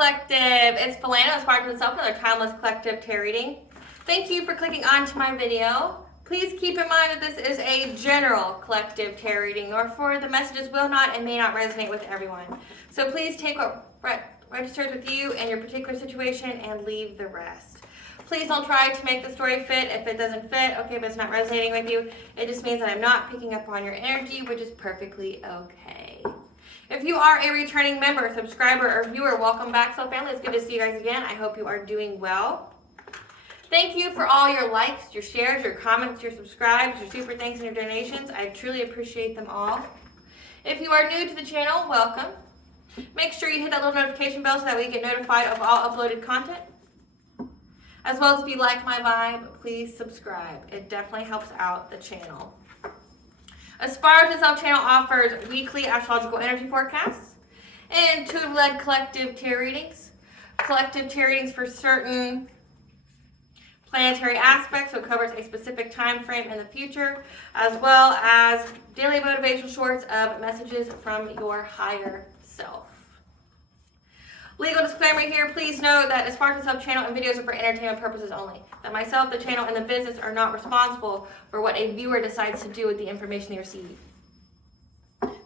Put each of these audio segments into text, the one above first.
Collective, it's Philando, Aspiraltotheself, Self, another timeless collective tarot reading. Thank you for clicking onto my video. Please keep in mind that this is a general collective tarot reading, therefore the messages will not and may not resonate with everyone. So please take what registers with you and your particular situation and leave the rest. Please don't try to make the story fit if it doesn't fit, okay, but it's not resonating with you. It just means that I'm not picking up on your energy, which is perfectly okay. If you are a returning member, subscriber, or viewer, welcome back, Soul Family. It's good to see you guys again. I hope you are doing well. Thank you for all your likes, your shares, your comments, your subscribes, your super thanks, and your donations. I truly appreciate them all. If you are new to the channel, welcome. Make sure you hit that little notification bell so that we get notified of all uploaded content. As well as if you like my vibe, please subscribe. It definitely helps out the channel. Aspiraltotheself channel offers weekly astrological energy forecasts and intuitive-led collective tarot readings. Collective tarot readings for certain planetary aspects, so it covers a specific time frame in the future, as well as daily motivational shorts of messages from your higher self. Legal disclaimer here, please note that Aspiraltotheself channel and videos are for entertainment purposes only. That myself, the channel, and the business are not responsible for what a viewer decides to do with the information they receive.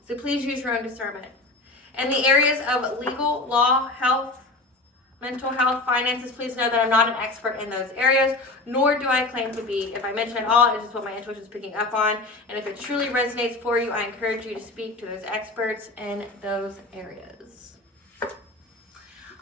So please use your own discernment. In the areas of legal, law, health, mental health, finances, please know that I'm not an expert in those areas, nor do I claim to be. If I mention it all, it's just what my intuition is picking up on. And if it truly resonates for you, I encourage you to speak to those experts in those areas.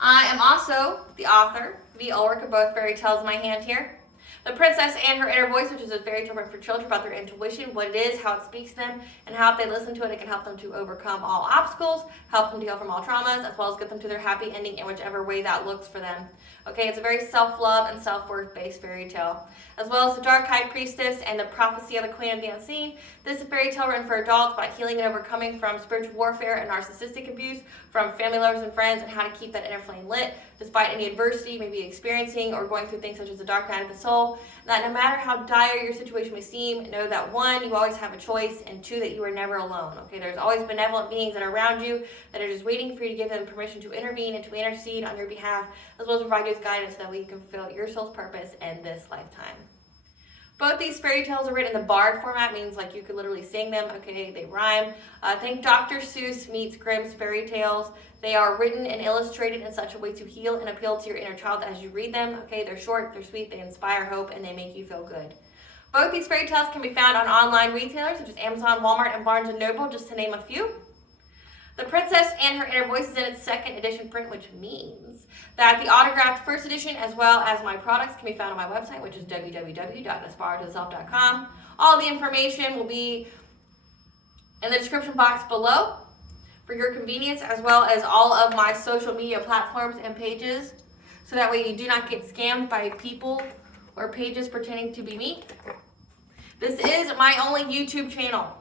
I am also the author, the work of both fairy tales in my hand here. The Princess and Her Inner Voice, which is a fairy tale for children about their intuition, what it is, how it speaks to them, and how if they listen to it, it can help them to overcome all obstacles, help them to heal from all traumas, as well as get them to their happy ending in whichever way that looks for them. Okay, it's a very self-love and self-worth based fairy tale. As well as the Dark High Priestess and the Prophecy of the Queen of the Unseen. This is a fairy tale written for adults about healing and overcoming from spiritual warfare and narcissistic abuse, from family lovers and friends, and how to keep that inner flame lit despite any adversity you may be experiencing or going through things such as the dark night of the soul. That no matter how dire your situation may seem, know that one, you always have a choice, and two, that you are never alone. Okay, there's always benevolent beings that are around you that are just waiting for you to give them permission to intervene and to intercede on your behalf, as well as provide you with guidance so that you can fulfill your soul's purpose in this lifetime. Both these fairy tales are written in the bard format, means like you could literally sing them, okay, they rhyme. Think Dr. Seuss meets Grimm's fairy tales. They are written and illustrated in such a way to heal and appeal to your inner child as you read them, okay? They're short, they're sweet, they inspire hope, and they make you feel good. Both these fairy tales can be found on online retailers such as Amazon, Walmart, and Barnes & Noble, just to name a few. The Princess and Her Inner Voice is in its second edition print, which means that the autographed first edition, as well as my products, can be found on my website, which is www.aspiraltotheself.com. All the information will be in the description box below for your convenience, as well as all of my social media platforms and pages, so that way you do not get scammed by people or pages pretending to be me. This is my only YouTube channel.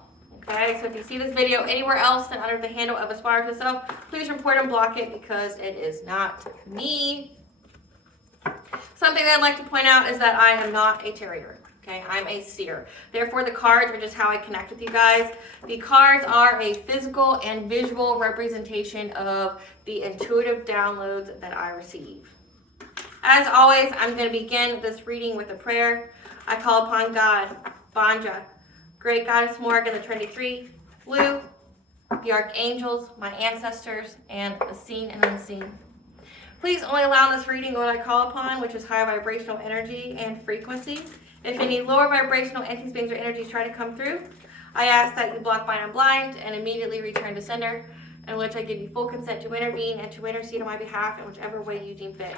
Okay, so if you see this video anywhere else than under the handle of Aspiraltotheself, please report and block it because it is not me. Something that I'd like to point out is that I am not a tarot. Okay, I'm a seer. Therefore, the cards are just how I connect with you guys. The cards are a physical and visual representation of the intuitive downloads that I receive. As always, I'm going to begin this reading with a prayer. I call upon God, Banja, Great Goddess Morgan, the Trinity Three, Blue, the Archangels, my ancestors, and the seen and unseen. Please only allow in this reading what I call upon, which is high vibrational energy and frequency. If any lower vibrational entities, beings, or energies try to come through, I ask that you block, bind, and blind, and immediately return to sender, in which I give you full consent to intervene and to intercede on my behalf in whichever way you deem fit.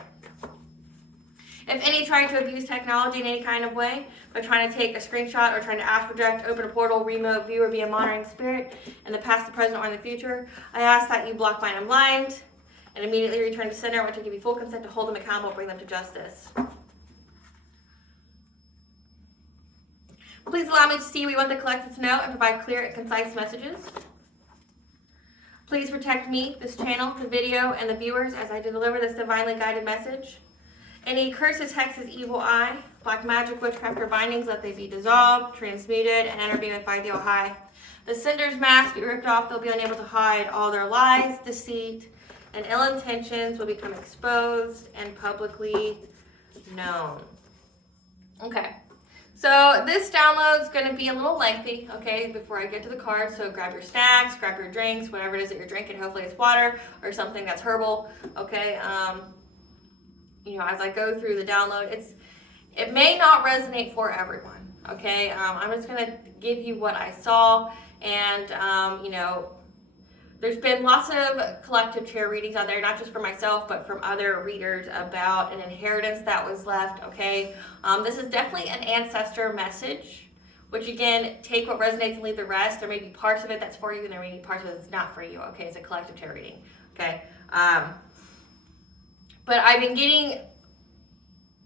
If any trying to abuse technology in any kind of way, by trying to take a screenshot or trying to ask, project, open a portal, remote, view, or be a monitoring spirit in the past, the present, or in the future, I ask that you block, bind, and blind, and immediately return to sender, which will give you full consent to hold them accountable and bring them to justice. Please allow me to see what you want the collective to know and provide clear and concise messages. Please protect me, this channel, the video, and the viewers as I deliver this divinely guided message. Any curses, hexes, evil eye, black magic, witchcraft, or bindings, let they be dissolved, transmuted, and intervened by the Ojai. The sender's mask be ripped off, they'll be unable to hide all their lies, deceit, and ill intentions will become exposed and publicly known. Okay, so this download is going to be a little lengthy, okay, before I get to the card. So grab your snacks, grab your drinks, whatever it is that you're drinking. Hopefully it's water or something that's herbal, okay. You know, as I go through the download, it may not resonate for everyone, okay. I'm just going to give you what I saw, and you know, there's been lots of collective tarot readings out there, not just for myself, but from other readers about an inheritance that was left, okay? This is definitely an ancestor message, which again, take what resonates and leave the rest. There may be parts of it that's for you, and there may be parts of it that's not for you, okay? It's a collective tarot reading, okay? But I've been getting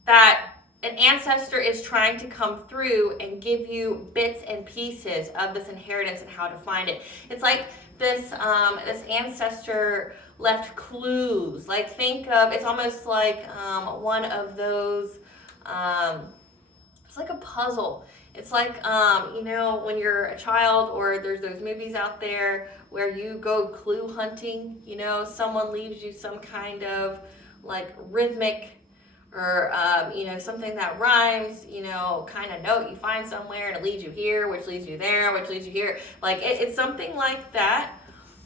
that an ancestor is trying to come through and give you bits and pieces of this inheritance and how to find it. It's like this ancestor left clues. Like, think of, it's almost like one of those, it's like a puzzle. It's like, you know, when you're a child, or there's those movies out there where you go clue hunting, you know, someone leaves you some kind of like rhythmic or, you know, something that rhymes, you know, kind of note you find somewhere, and it leads you here, which leads you there, which leads you here. Like, it's something like that.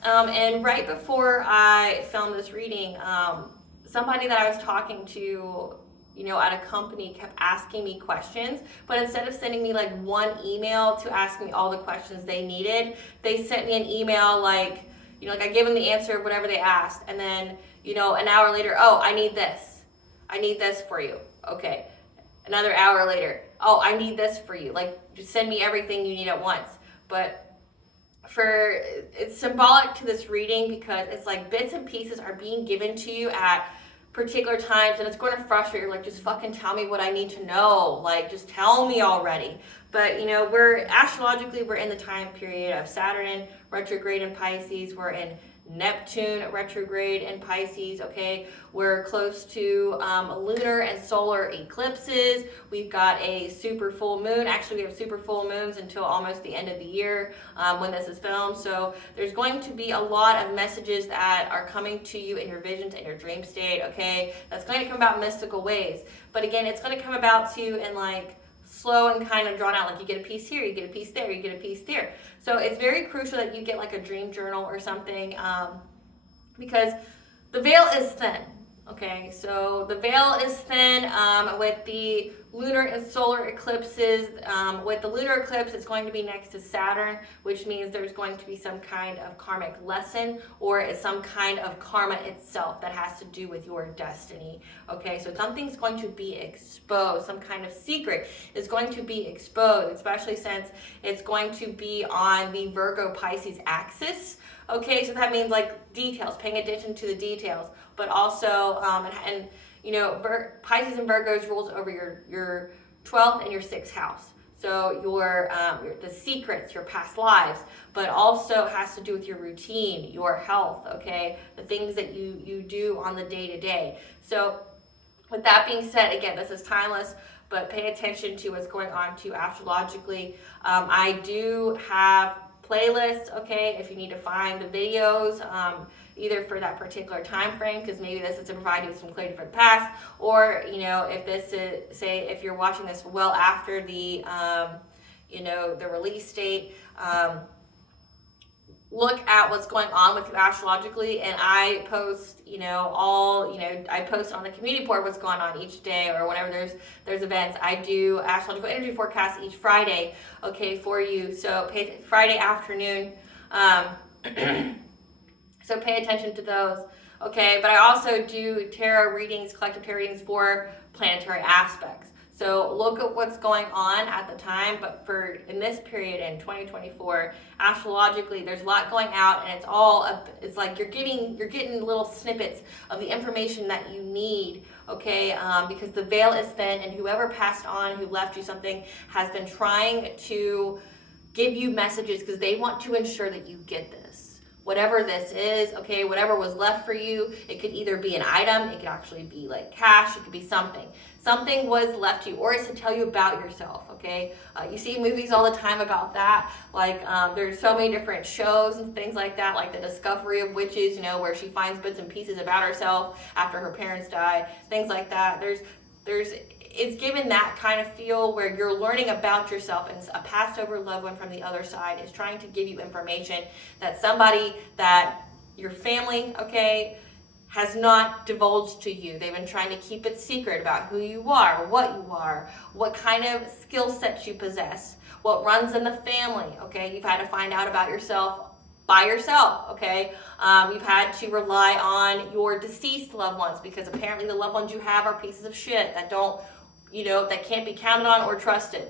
And right before I filmed this reading, somebody that I was talking to, you know, at a company kept asking me questions, but instead of sending me like one email to ask me all the questions they needed, they sent me an email like, you know, like I gave them the answer of whatever they asked, and then, you know, an hour later, oh, I need this for you. Okay. Another hour later, oh, I need this for you. Like, just send me everything you need at once. But it's symbolic to this reading, because it's like bits and pieces are being given to you at particular times, and it's going to frustrate you. Like, just fucking tell me what I need to know. Like, just tell me already. But, you know, astrologically, we're in the time period of Saturn retrograde in Pisces. We're in Neptune retrograde in Pisces, okay? We're close to lunar and solar eclipses. We've got a super full moon. Actually, we have super full moons until almost the end of the year when this is filmed. So there's going to be a lot of messages that are coming to you in your visions and your dream state, okay? That's going to come about in mystical ways. But again, it's going to come about to you in like slow and kind of drawn out. Like, you get a piece here, you get a piece there, you get a piece there. So it's very crucial that you get like a dream journal or something, because the veil is thin. Okay, so the veil is thin with the lunar and solar eclipses. With the lunar eclipse, it's going to be next to Saturn, which means there's going to be some kind of karmic lesson, or it's some kind of karma itself that has to do with your destiny. Okay, so something's going to be exposed. Some kind of secret is going to be exposed, especially since it's going to be on the Virgo Pisces axis. Okay, so that means like details, paying attention to the details, but also, and you know, Pisces and Virgos rules over your 12th and your 6th house. So the secrets, your past lives, but also has to do with your routine, your health, okay? The things that you do on the day-to-day. So with that being said, again, this is timeless, but pay attention to what's going on to you astrologically. I do have playlists, okay, if you need to find the videos, either for that particular time frame, because maybe this is to provide you with some clarity for the past, or, you know, if this is, say, if you're watching this well after the, you know, the release date, look at what's going on with you astrologically, and I post, you know, I post on the community board what's going on each day, or whenever there's events. I do astrological energy forecasts each Friday, okay, for you. So Friday afternoon, so pay attention to those, okay? But I also do tarot readings, collective tarot readings for planetary aspects. So look at what's going on at the time, but in this period in 2024, astrologically, there's a lot going out, and it's like you're getting little snippets of the information that you need, okay? Because the veil is thin, and whoever passed on, who left you something, has been trying to give you messages because they want to ensure that you get this. whatever this is, okay, whatever was left for you, it could either be an item, it could actually be like cash, it could be something. Something was left to you, or it's to tell you about yourself, okay? You see movies all the time about that, like there's so many different shows and things like that, like The Discovery of Witches, you know, where she finds bits and pieces about herself after her parents die, things like that. It's given that kind of feel where you're learning about yourself, and a passed over loved one from the other side is trying to give you information that somebody that your family, okay, has not divulged to you. They've been trying to keep it secret about who you are, what kind of skill sets you possess, what runs in the family, okay? You've had to find out about yourself by yourself, okay? You've had to rely on your deceased loved ones because apparently the loved ones you have are pieces of shit that don't, you know, that can't be counted on or trusted,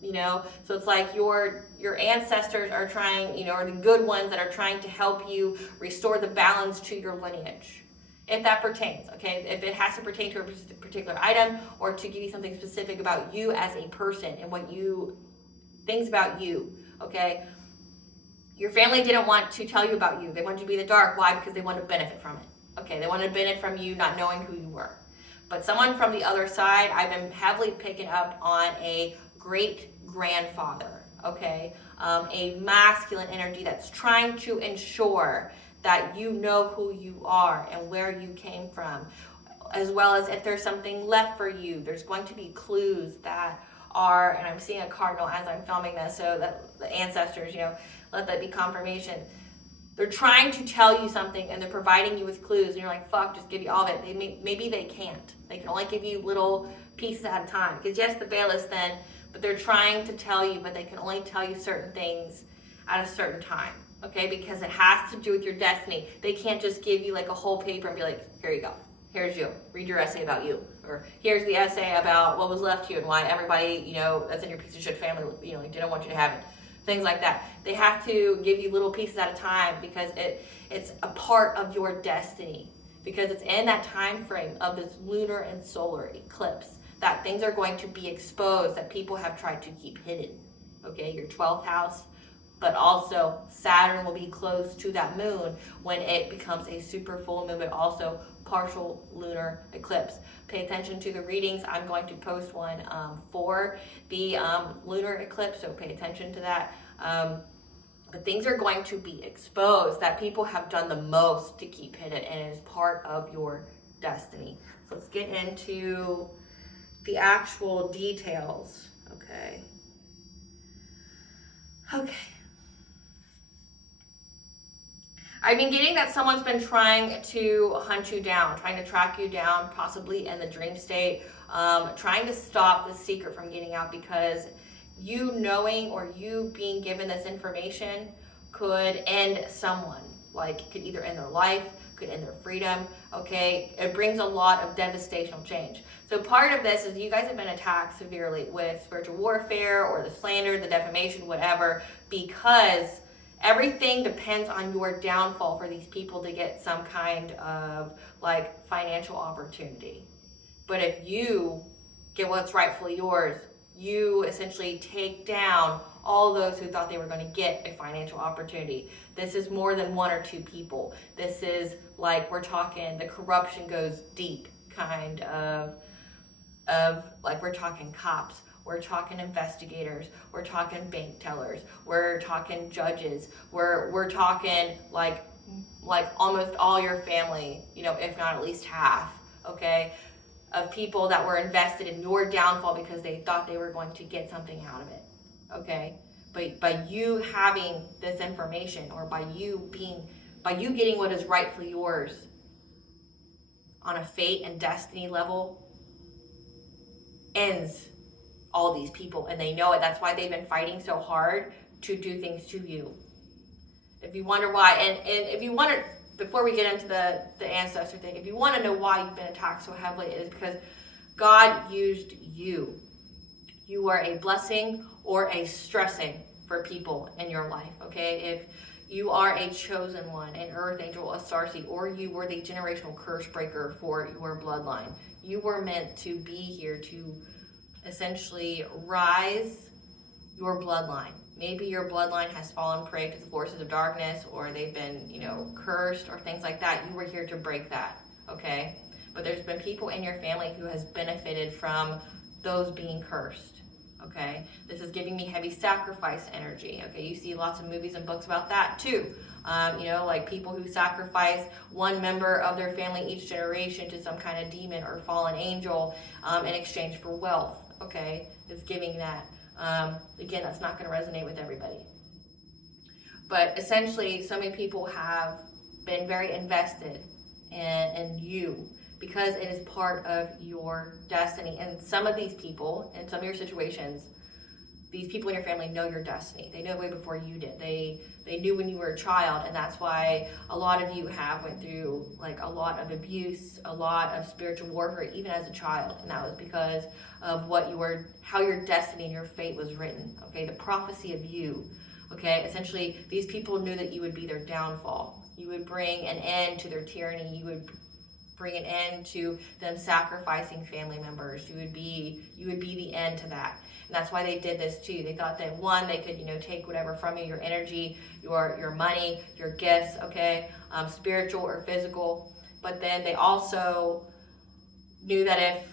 you know? So it's like your ancestors are trying, you know, are the good ones that are trying to help you restore the balance to your lineage, if that pertains, okay? If it has to pertain to a particular item or to give you something specific about you as a person and things about you, okay? Your family didn't want to tell you about you. They wanted you to be in the dark. Why? Because they wanted to benefit from it, okay? They wanted to benefit from you not knowing who you were. But someone from the other side, I've been heavily picking up on a great-grandfather, okay? A masculine energy that's trying to ensure that you know who you are and where you came from, as well as if there's something left for you. There's going to be clues that are, and I'm seeing a cardinal as I'm filming this, so that the ancestors, you know, let that be confirmation. They're trying to tell you something and they're providing you with clues, and you're like, fuck, just give you all of it. Maybe they can't. They can only give you little pieces at a time. Because yes, the veil is thin, but they're trying to tell you, but they can only tell you certain things at a certain time, okay? Because it has to do with your destiny. They can't just give you like a whole paper and be like, here you go. Here's you. Read your essay about you. Or here's the essay about what was left to you and why everybody, you know, that's in your piece of shit family, you know, like, didn't want you to have it. Things like that. They have to give you little pieces at a time because it's a part of your destiny. Because it's in that time frame of this lunar and solar eclipse that things are going to be exposed that people have tried to keep hidden. Okay, your 12th house, but also Saturn will be close to that moon when it becomes a super full moon, but also partial lunar eclipse. Pay attention to the readings. I'm going to post one for the lunar eclipse, so pay attention to that. But things are going to be exposed that people have done the most to keep hidden, and it is part of your destiny. So let's get into the actual details. Okay. I've been getting that someone's been trying to hunt you down, trying to track you down, possibly in the dream state, trying to stop the secret from getting out, because you knowing or you being given this information could end someone. Like, it could either end their life, could end their freedom, okay? It brings a lot of devastational change. So part of this is you guys have been attacked severely with spiritual warfare or the slander, the defamation, whatever, because everything depends on your downfall for these people to get some kind of like financial opportunity. But if you get what's rightfully yours, you essentially take down all those who thought they were going to get a financial opportunity. This is more than one or two people. This is like, we're talking, the corruption goes deep kind of like, we're talking cops. We're talking investigators, we're talking bank tellers, we're talking judges, we're talking like almost all your family, you know, if not at least half, okay, of people that were invested in your downfall because they thought they were going to get something out of it, okay? But by you having this information, or by you getting what is rightfully yours on a fate and destiny level, ends all these people, and they know it. That's why they've been fighting so hard to do things to you. If you wonder why, and if you want to, before we get into the ancestor thing, if you want to know why you've been attacked so heavily, it is because God used you. You are a blessing or a stressing for people in your life, okay? If you are a chosen one, an earth angel, a starseed, or you were the generational curse breaker for your bloodline, you were meant to be here to essentially rise your bloodline, Maybe your bloodline has fallen prey to the forces of darkness, or they've been, cursed or things like that. You were here to break that, okay? But there's been people in your family who has benefited from those being cursed, okay? This is giving me heavy sacrifice energy, okay? You see lots of movies and books about that too. Like people who sacrifice one member of their family each generation to some kind of demon or fallen angel in exchange for wealth, okay? It's giving that. Again, that's not going to resonate with everybody. But essentially, so many people have been very invested in you because it is part of your destiny. And some of these people, in some of your situations, these people in your family know your destiny. They know way before you did. They knew when you were a child, and that's why a lot of you have went through like a lot of abuse, a lot of spiritual warfare, even as a child. And that was because of how your destiny and your fate was written. Okay, the prophecy of you. Okay, essentially, these people knew that you would be their downfall. You would bring an end to their tyranny. You would bring an end to them sacrificing family members. You would be the end to that. And that's why they did this too. They thought that one, they could, take whatever from you, your energy, your money, your gifts, okay, spiritual or physical. But then they also knew that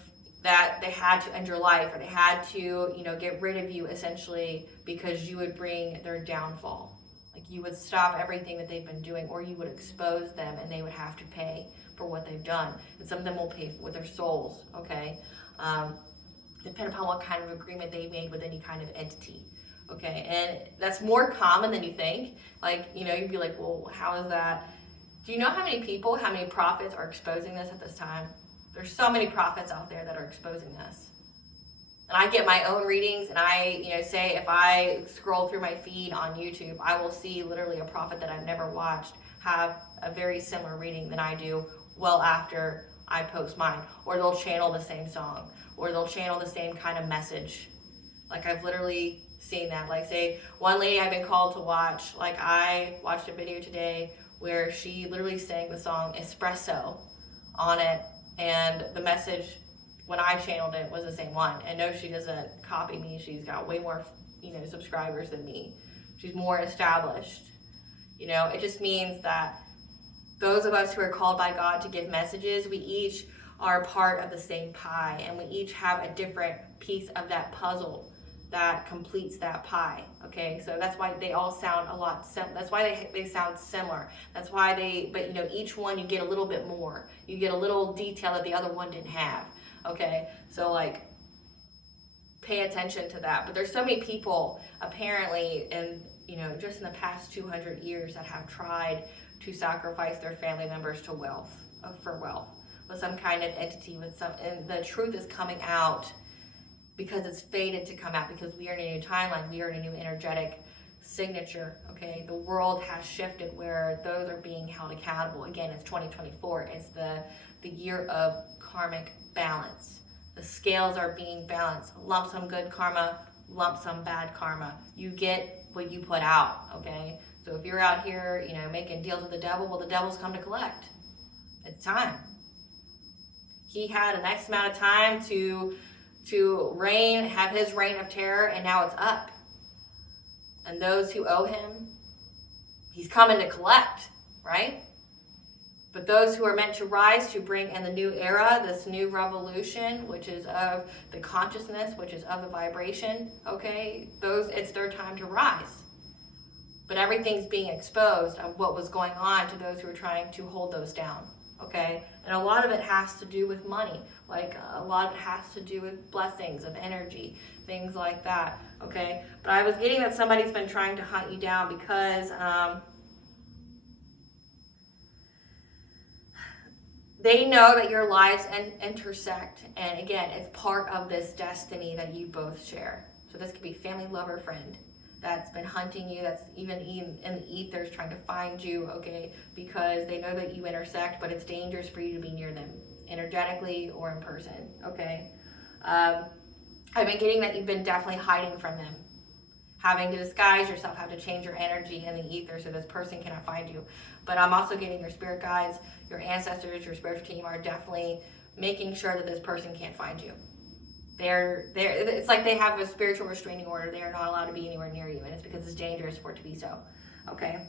they had to end your life, or they had to, get rid of you essentially, because you would bring their downfall. Like you would stop everything that they've been doing, or you would expose them and they would have to pay for what they've done. And some of them will pay with their souls, okay? Depending upon what kind of agreement they made with any kind of entity, okay? And that's more common than you think. Like, you'd be like, well, how is that? Do you know how many prophets are exposing this at this time? There's so many prophets out there that are exposing this. And I get my own readings, and I, say if I scroll through my feed on YouTube, I will see literally a prophet that I've never watched have a very similar reading than I do well after I post mine. Or they'll channel the same song, or they'll channel the same kind of message. Like I've literally seen that. Like say one lady I've been called to watch, like I watched a video today where she literally sang the song Espresso on it, and the message when I channeled it was the same one. And no, she doesn't copy me. She's got way more, subscribers than me. She's more established. It just means that those of us who are called by God to give messages, we each are part of the same pie, and we each have a different piece of that puzzle that completes that pie, okay? So that's why they all sound a lot that's why they sound similar. That's why each one you get a little bit more. You get a little detail that the other one didn't have, okay? So like, pay attention to that. But there's so many people apparently just in the past 200 years that have tried to sacrifice their family members to for wealth, with some kind of entity, and the truth is coming out because it's fated to come out, because we are in a new timeline, we are in a new energetic signature, okay? The world has shifted where those are being held accountable. Again, it's 2024, it's the year of karmic balance. The scales are being balanced. Lump sum good karma, lump sum bad karma. You get what you put out, okay? So if you're out here, making deals with the devil, well, the devil's come to collect. It's time. He had an X amount of time to have his reign of terror, and now it's up. And those who owe him, he's coming to collect, right? But those who are meant to rise to bring in the new era, this new revolution, which is of the consciousness, which is of the vibration, okay? It's their time to rise. But everything's being exposed of what was going on to those who are trying to hold those down, okay? And a lot of it has to do with money. Like a lot of it has to do with blessings of energy, things like that, okay? But I was getting that somebody's been trying to hunt you down because they know that your lives intersect. And again, it's part of this destiny that you both share. So this could be family, lover, friend that's been hunting you, that's even in the ethers trying to find you, okay? Because they know that you intersect, but it's dangerous for you to be near them, energetically or in person, okay? I've been getting that you've been definitely hiding from them, having to disguise yourself, have to change your energy in the ether so this person cannot find you. But I'm also getting your spirit guides, your ancestors, your spiritual team are definitely making sure that this person can't find you. it's like they have a spiritual restraining order. They are not allowed to be anywhere near you, and it's because it's dangerous for it to be so. Okay.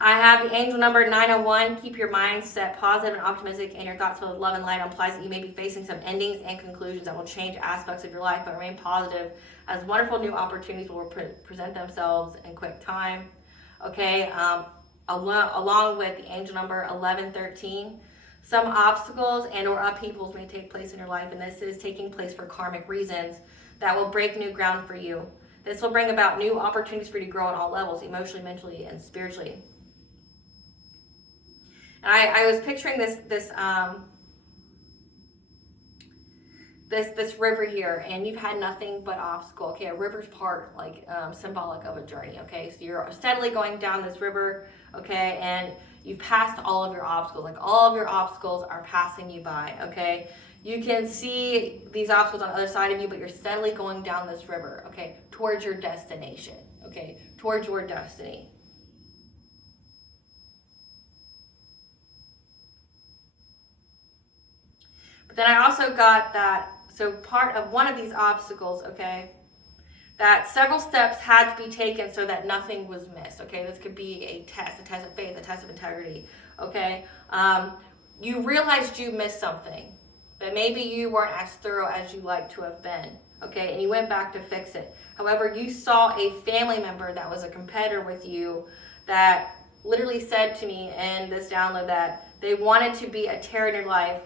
I have the angel number 901. Keep your mind set positive and optimistic, and your thoughts filled with love and light. Implies that you may be facing some endings and conclusions that will change aspects of your life, but remain positive as wonderful new opportunities will present themselves in quick time. Okay, along with the angel number 1113, some obstacles and or upheavals may take place in your life, and this is taking place for karmic reasons that will break new ground for you. This will bring about new opportunities for you to grow on all levels, emotionally, mentally, and spiritually. And I was picturing this river here, and you've had nothing but obstacle. Okay, a river's part like symbolic of a journey. Okay, so you're steadily going down this river. Okay, and you've passed all of your obstacles. Like all of your obstacles are passing you by. Okay, you can see these obstacles on the other side of you, but you're steadily going down this river. Okay, towards your destination. Okay, towards your destiny. Then I also got that, so part of one of these obstacles, okay, that several steps had to be taken so that nothing was missed, okay? This could be a test of faith, a test of integrity, okay? You realized you missed something, that maybe you weren't as thorough as you like to have been, okay? And you went back to fix it. However, you saw a family member that was a competitor with you that literally said to me in this download that they wanted to be a terror in your life.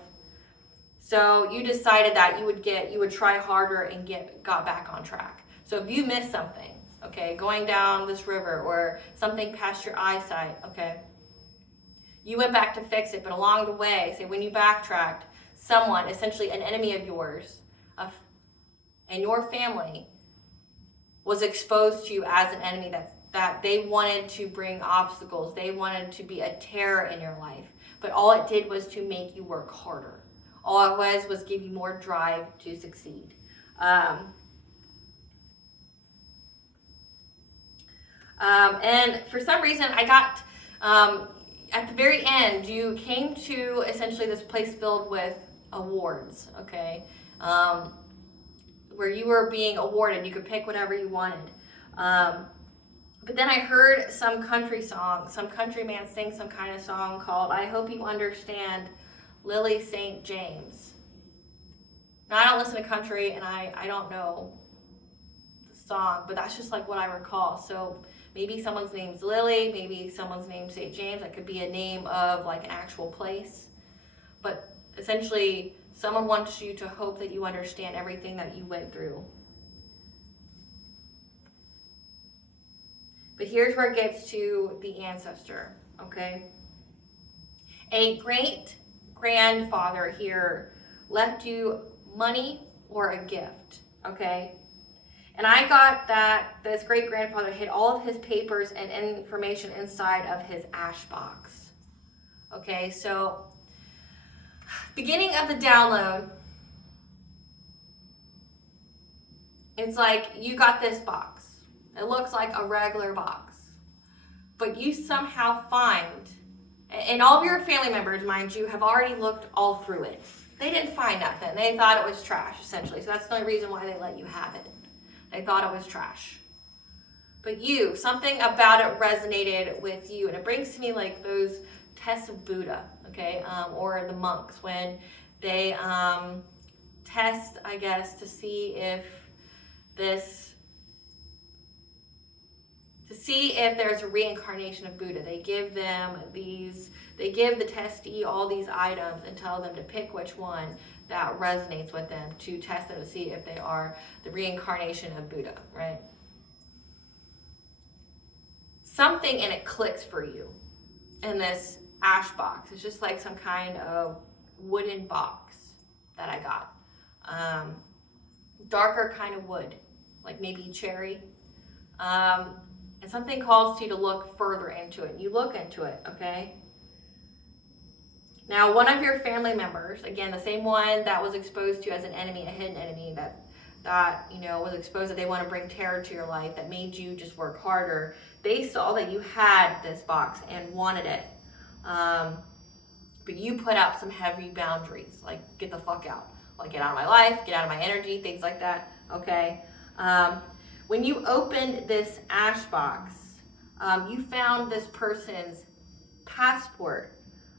So you decided that you would try harder and got back on track. So if you missed something, okay, going down this river or something past your eyesight, okay, you went back to fix it, but along the way, say when you backtracked, someone, essentially an enemy of yours, and your family was exposed to you as an enemy that they wanted to bring obstacles. They wanted to be a terror in your life, but all it did was to make you work harder. All it was give you more drive to succeed. And for some reason, I got, at the very end, you came to essentially this place filled with awards, okay? Where you were being awarded. You could pick whatever you wanted. But then I heard some country song, some countryman sing some kind of song called I Hope You Understand Lily St. James. Now, I don't listen to country, and I don't know the song, but that's just like what I recall. So maybe someone's name's Lily, maybe someone's name's St. James. That could be a name of like an actual place. But essentially, someone wants you to hope that you understand everything that you went through. But here's where it gets to the ancestor, okay? A great-grandfather here left you money or a gift, okay? And I got that this great-grandfather hid all of his papers and information inside of his Ashbox. Okay, so beginning of the download, it's like you got this box. It looks like a regular box, but you somehow find, and all of your family members, mind you, have already looked all through it. They didn't find nothing. They thought it was trash, essentially. So that's the only reason why they let you have it. They thought it was trash. But you, something about it resonated with you. And it brings to me like those tests of Buddha, okay, or the monks when they test, I guess, to see if there's a reincarnation of Buddha. They give the testee all these items and tell them to pick which one that resonates with them to test them to see if they are the reincarnation of Buddha, right? Something in it clicks for you in this ash box. It's just like some kind of wooden box that I got. Darker kind of wood, like maybe cherry. And something calls to you to look further into it. You look into it, okay? Now, one of your family members, again, the same one that was exposed to you as an enemy, a hidden enemy that was exposed that they want to bring terror to your life, that made you just work harder. They saw that you had this box and wanted it. But you put up some heavy boundaries, like get the fuck out. Like, get out of my life, get out of my energy, things like that, okay? When you opened this Ashbox, you found this person's passport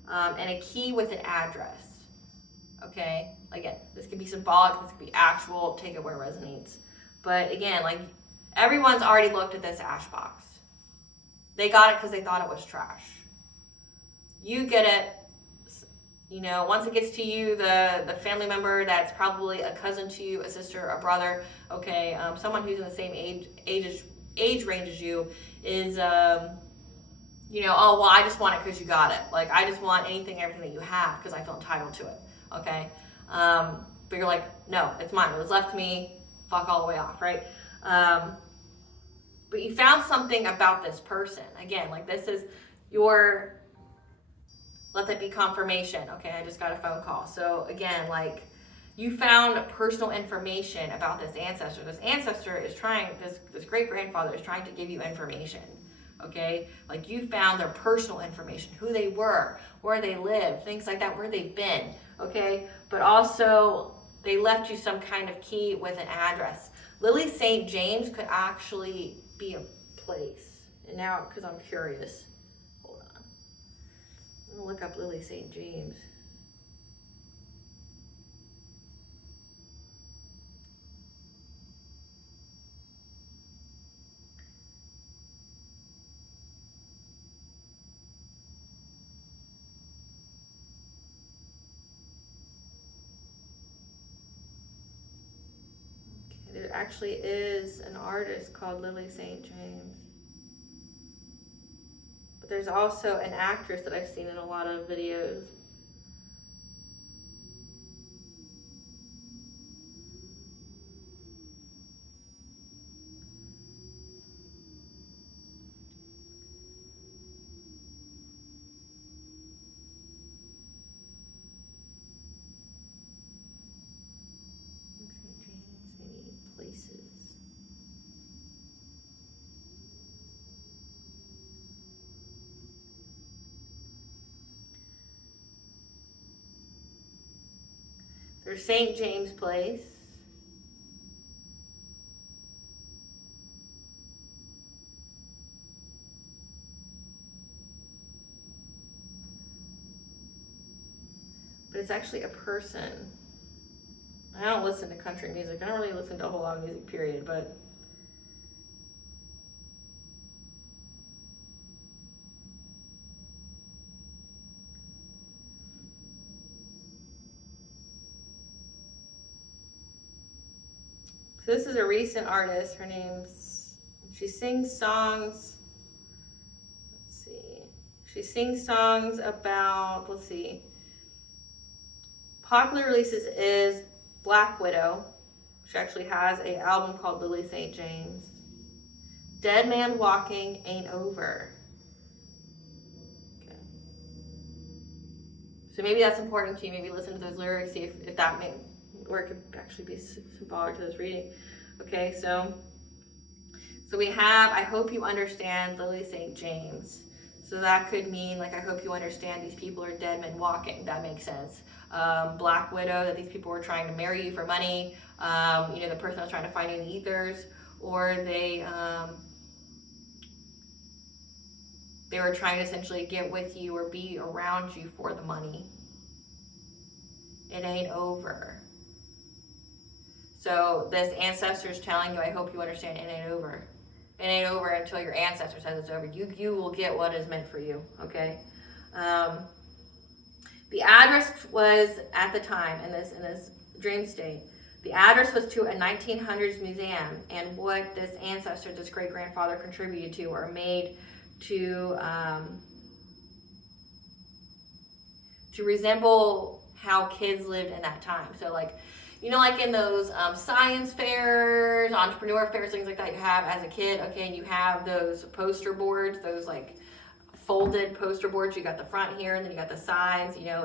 and a key with an address, okay? Again, this could be symbolic, this could be actual, take it where it resonates. But again, like, everyone's already looked at this Ashbox. They got it because they thought it was trash. You get it, you know, once it gets to you, the family member that's probably a cousin to you, a sister, a brother, okay, someone who's in the same age range as you is, you know, oh, well, I just want it because you got it. Like, I just want anything, everything that you have because I feel entitled to it, okay? But you're like, no, it's mine. It was left to me, fuck all the way off, right? But you found something about this person. Again, like, this is your, let that be confirmation. Okay, I just got a phone call. So again, like, you found personal information about this ancestor. This ancestor is trying, this great-grandfather is trying to give you information. Okay, like, you found their personal information, who they were, where they lived, things like that, where they've been. Okay, but also they left you some kind of key with an address. Lily St. James could actually be a place. And now, because I'm curious, hold on. I'm gonna look up Lily St. James. There actually is an artist called Lily St. James. But there's also an actress that I've seen in a lot of videos. Places. There's St. James Place. But it's actually a person. I don't listen to country music. I don't really listen to a whole lot of music, period, but so this is a recent artist. Her name's, she sings songs, let's see. She sings songs about, let's see. Popular releases is Black Widow. She actually has an album called Lily St. James. Dead Man Walking Ain't Over. Okay. So maybe that's important to you. Maybe listen to those lyrics, see if that may, or it could actually be symbolic to this reading. Okay, so we have, I hope you understand Lily St. James. So that could mean, like, I hope you understand these people are dead men walking. That makes sense. Black Widow, that these people were trying to marry you for money. You know, the person was trying to find you in the ethers, or they were trying to essentially get with you or be around you for the money. It ain't over. So this ancestor is telling you, I hope you understand, it ain't over. It ain't over until your ancestor says it's over. You will get what is meant for you, okay? The address was, at the time, in this dream state, the address was to a 1900s museum, and what this ancestor, this great-grandfather, contributed to or made to resemble how kids lived in that time. So, like, you know, like in those science fairs, entrepreneur fairs, things like that you have as a kid, okay, and you have those poster boards, those like folded poster boards. You got the front here, and then you got the sides. You know,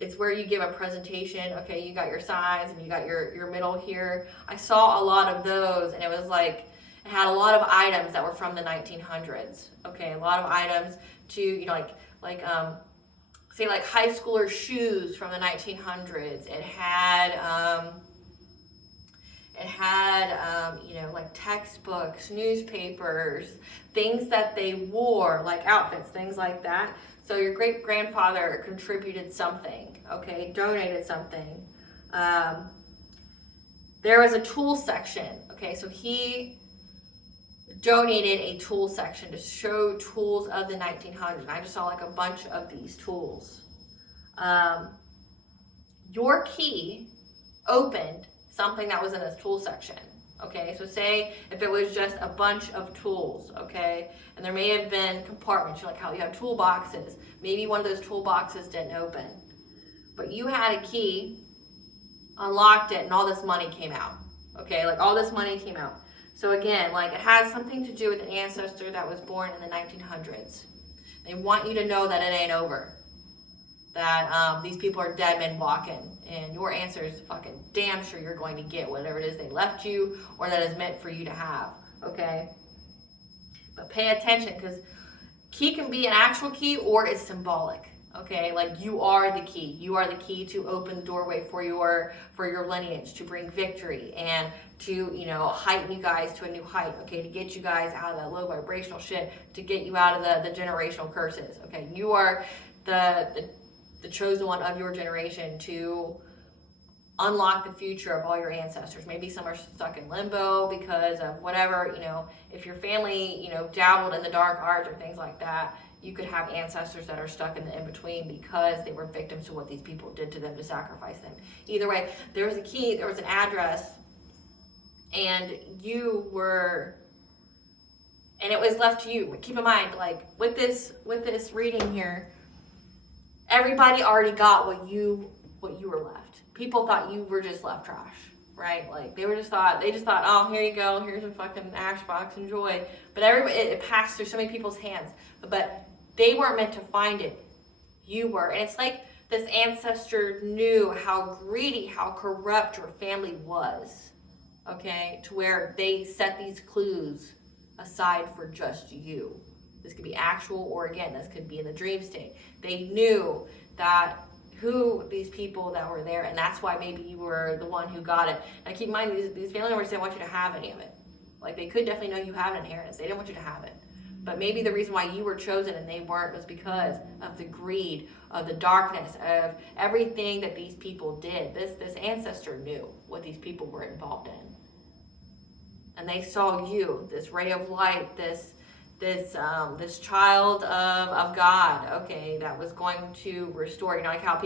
it's where you give a presentation. Okay, you got your sides, and you got your middle here. I saw a lot of those, and it was like, it had a lot of items that were from the 1900s. Okay, a lot of items to, you know, like say like high schooler shoes from the 1900s. It had, you know, like textbooks, newspapers, things that they wore, like outfits, things like that. So your great-grandfather contributed something, okay, donated something. There was a tool section, okay, so he donated a tool section to show tools of the 1900s. I just saw like a bunch of these tools. Your key opened something that was in this tool section, okay? So say if it was just a bunch of tools, okay? And there may have been compartments, like how you have toolboxes. Maybe one of those toolboxes didn't open. But you had a key, unlocked it, and all this money came out, okay? Like all this money came out. So again, like it has something to do with an ancestor that was born in the 1900s. They want you to know that it ain't over. That these people are dead men walking, and your answer is fucking damn sure you're going to get whatever it is they left you or that is meant for you to have, okay? But pay attention, because key can be an actual key or it's symbolic, okay? Like you are the key. You are the key to open the doorway for your lineage, to bring victory and to, you know, heighten you guys to a new height, okay? To get you guys out of that low vibrational shit, to get you out of the generational curses, okay? You are the chosen one of your generation to unlock the future of all your ancestors. Maybe some are stuck in limbo because of whatever, you know, if your family, you know, dabbled in the dark arts or things like that, you could have ancestors that are stuck in the in-between because they were victims to what these people did to them to sacrifice them. Either way, there was a key, there was an address, and you were, and it was left to you. Keep in mind, like with this reading here, everybody already got what you were left. People thought you were just left trash, right? Like they just thought, oh, here you go, here's a fucking Ashbox, enjoy. But everybody, it passed through so many people's hands. But they weren't meant to find it. You were. And it's like this ancestor knew how greedy, how corrupt your family was, okay? To where they set these clues aside for just you. This could be actual, or again, this could be in the dream state. They knew that who these people that were there, and that's why maybe you were the one who got it. Now keep in mind, these family members didn't want you to have any of it. Like they could definitely know you have an inheritance. They didn't want you to have it. But maybe the reason why you were chosen and they weren't was because of the greed, of the darkness, of everything that these people did. This ancestor knew what these people were involved in. And they saw you, this ray of light, this child of God, okay, that was going to restore. You know, like how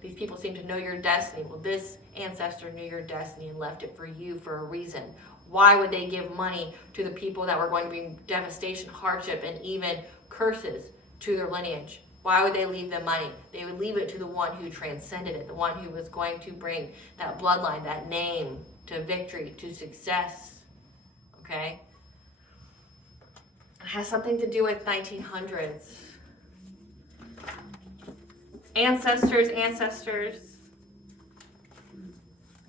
these people seem to know your destiny. Well, this ancestor knew your destiny and left it for you for a reason. Why would they give money to the people that were going to bring devastation, hardship, and even curses to their lineage? Why would they leave them money? They would leave it to the one who transcended it, the one who was going to bring that bloodline, that name to victory, to success, okay? It has something to do with 1900s. Ancestors.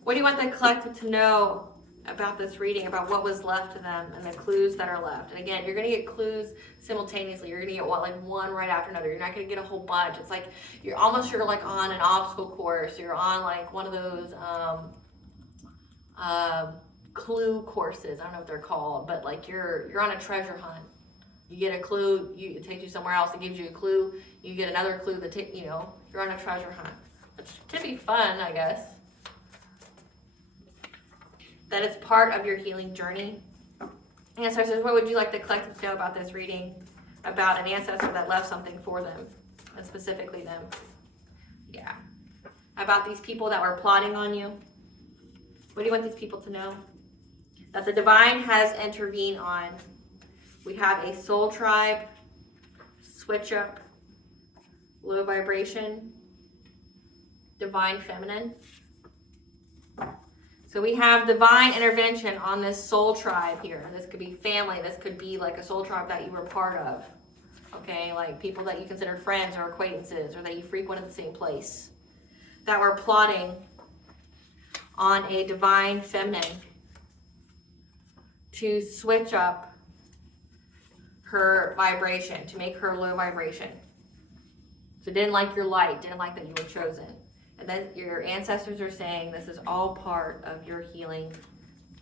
What do you want the collective to know about this reading, about what was left to them and the clues that are left? And again, you're going to get clues simultaneously. You're going to get one right after another. You're not going to get a whole bunch. It's like you're like on an obstacle course. You're on like one of those clue courses. I don't know what they're called, but like you're on a treasure hunt. You get a clue, it takes you somewhere else, it gives you a clue, you get another clue that you're on a treasure hunt. Which can be fun, I guess. That it's part of your healing journey. Ancestors, what would you like the collective to know about this reading? About an ancestor that left something for them, and specifically them. Yeah. About these people that were plotting on you. What do you want these people to know? That the divine has intervened on. We have a soul tribe, switch up, low vibration, divine feminine. So we have divine intervention on this soul tribe here. And this could be family. This could be like a soul tribe that you were part of. Okay, like people that you considered friends or acquaintances or that you frequented the same place. That were plotting on a divine feminine to switch up her vibration, to make her low vibration. So didn't like your light, didn't like that you were chosen. And then your ancestors are saying this is all part of your healing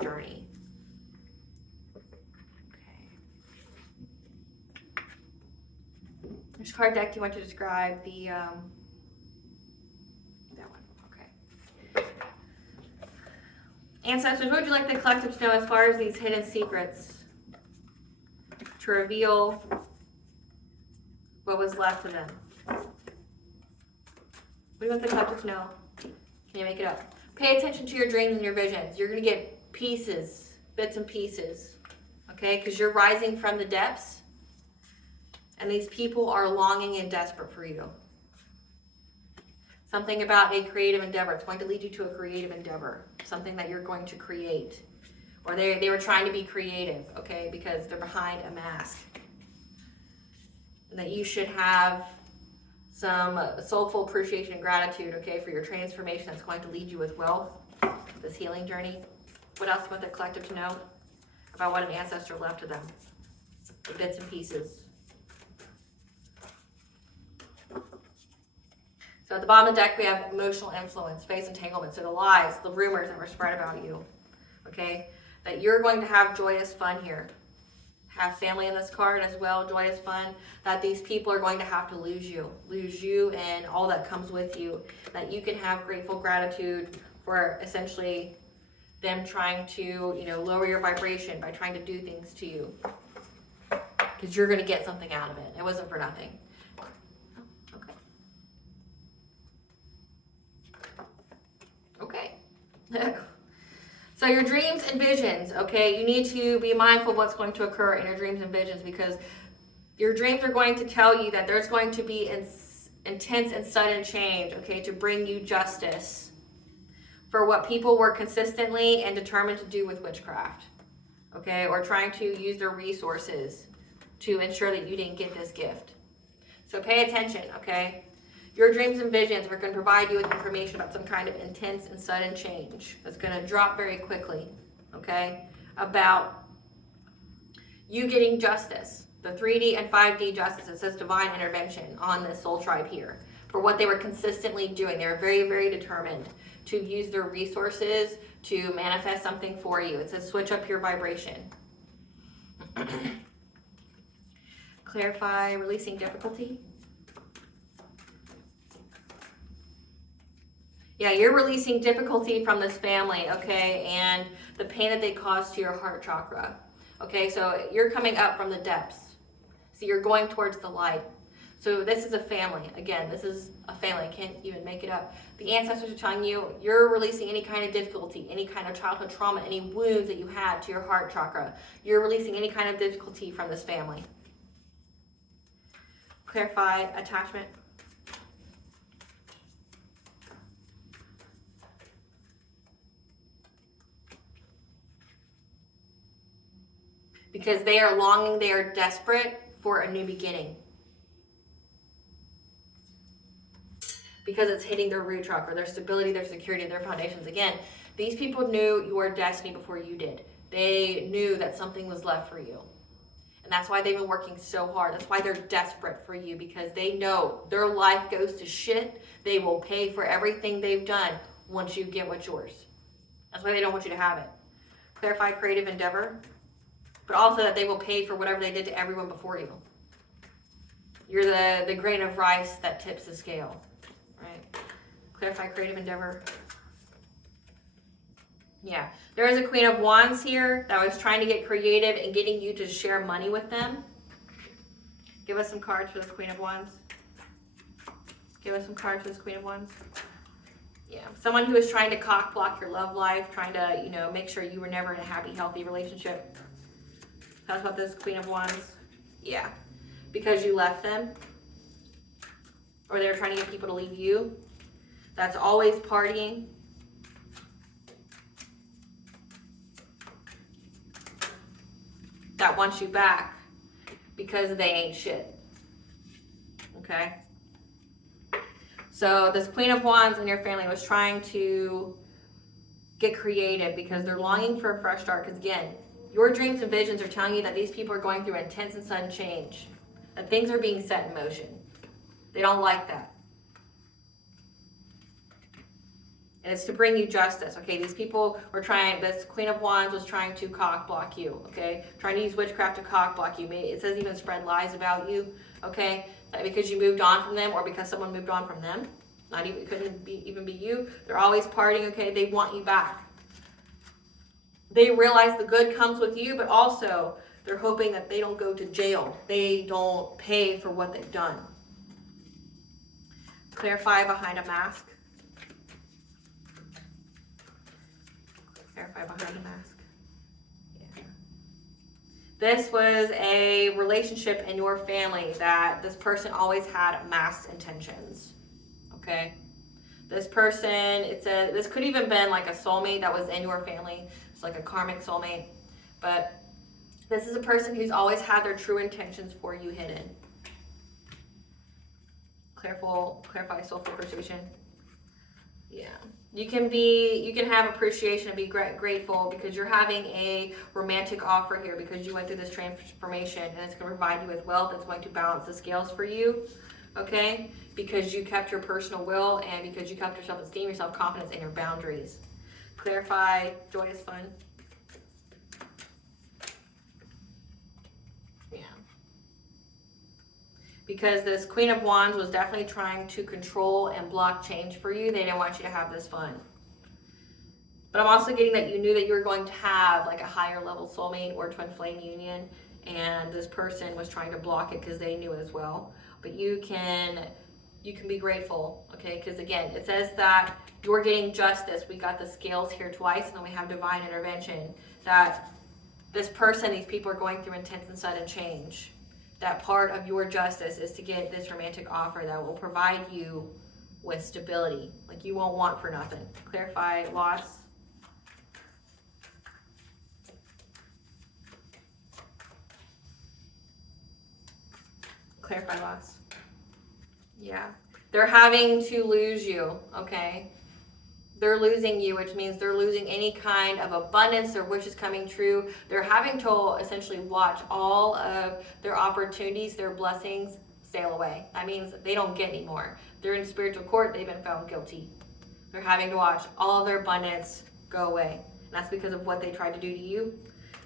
journey. Okay. Which card deck do you want to describe the, that one, okay. Ancestors, what would you like the collective to know as far as these hidden secrets? To reveal what was left of them. What do you want the collective to know? Can you make it up? Pay attention to your dreams and your visions. You're going to get pieces, bits and pieces, okay? Because you're rising from the depths, and these people are longing and desperate for you. Something about a creative endeavor. It's going to lead you to a creative endeavor. Something that you're going to create. Or they were trying to be creative, okay? Because they're behind a mask. And that you should have some soulful appreciation and gratitude, okay, for your transformation that's going to lead you with wealth, this healing journey. What else do you want the collective to know about what an ancestor left to them? The bits and pieces. So at the bottom of the deck, we have emotional influence, face entanglement. So the lies, the rumors that were spread about you, okay? That you're going to have joyous fun here. Have family in this card as well, joyous fun. That these people are going to have to lose you and all that comes with you. That you can have grateful gratitude for essentially them trying to, lower your vibration by trying to do things to you. Because you're going to get something out of it. It wasn't for nothing. Okay. So your dreams and visions, okay? You need to be mindful of what's going to occur in your dreams and visions, because your dreams are going to tell you that there's going to be intense and sudden change, okay, to bring you justice for what people were consistently and determined to do with witchcraft, okay, or trying to use their resources to ensure that you didn't get this gift. So pay attention, okay? Your dreams and visions are going to provide you with information about some kind of intense and sudden change that's going to drop very quickly, okay? About you getting justice. The 3D and 5D justice, it says divine intervention on this soul tribe here for what they were consistently doing. They were very, very determined to use their resources to manifest something for you. It says switch up your vibration. Clarify releasing difficulty. Yeah, you're releasing difficulty from this family, okay, and the pain that they caused to your heart chakra. Okay, so you're coming up from the depths. So you're going towards the light. So this is a family. Again, this is a family. I can't even make it up. The ancestors are telling you you're releasing any kind of difficulty, any kind of childhood trauma, any wounds that you had to your heart chakra. You're releasing any kind of difficulty from this family. Clarify attachment. Because they are longing, they are desperate for a new beginning. Because it's hitting their root chakra, their stability, their security, their foundations. Again, these people knew your destiny before you did. They knew that something was left for you. And that's why they've been working so hard. That's why they're desperate for you, because they know their life goes to shit. They will pay for everything they've done once you get what's yours. That's why they don't want you to have it. Clarify creative endeavor. But also that they will pay for whatever they did to everyone before you. You're the grain of rice that tips the scale, right? Clarify creative endeavor. Yeah, there is a Queen of Wands here that was trying to get creative and getting you to share money with them. Give us some cards for this Queen of Wands. Give us some cards for this Queen of Wands. Yeah, someone who is trying to cock block your love life, trying to, make sure you were never in a happy, healthy relationship. Tell us about this Queen of Wands. Yeah, because you left them, or they're trying to get people to leave you. That's always partying. That wants you back because they ain't shit. Okay? So this Queen of Wands and your family was trying to get creative because they're longing for a fresh start. Because again, your dreams and visions are telling you that these people are going through intense and sudden change. That things are being set in motion. They don't like that. And it's to bring you justice, okay? These people were trying, this Queen of Wands was trying to cock block you, okay? Trying to use witchcraft to cock block you. It says even spread lies about you, okay? That because you moved on from them or because someone moved on from them. Not even, it couldn't even be you. They're always partying, okay? They want you back. They realize the good comes with you, but also they're hoping that they don't go to jail. They don't pay for what they've done. Clarify behind a mask. Clarify behind a mask. Yeah. This was a relationship in your family that this person always had masked intentions. Okay? This person, this could even been like a soulmate that was in your family. It's like a karmic soulmate. But this is a person who's always had their true intentions for you hidden. Clarify soulful appreciation. Yeah. You can have appreciation and be grateful because you're having a romantic offer here because you went through this transformation and it's going to provide you with wealth. It's going to balance the scales for you, okay? Because you kept your personal will and because you kept your self-esteem, your self-confidence, and your boundaries. Clarify joyous fun. Yeah. Because this Queen of Wands was definitely trying to control and block change for you. They didn't want you to have this fun. But I'm also getting that you knew that you were going to have like a higher level soulmate or twin flame union. And this person was trying to block it because they knew as well. But you can be grateful, okay? Because again, it says that you're getting justice. We got the scales here twice, and then we have divine intervention. That this person, these people are going through intense and sudden change. That part of your justice is to get this romantic offer that will provide you with stability. Like you won't want for nothing. Clarify loss. Clarify loss. Yeah. They're having to lose you, okay? They're losing you, which means they're losing any kind of abundance, their wish is coming true. They're having to essentially watch all of their opportunities, their blessings sail away. That means they don't get any more. They're in spiritual court, they've been found guilty. They're having to watch all of their abundance go away. And that's because of what they tried to do to you.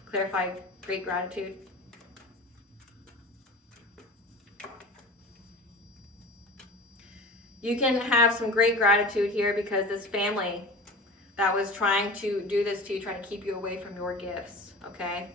Clarify great gratitude. You can have some great gratitude here because this family that was trying to do this to you, trying to keep you away from your gifts, okay?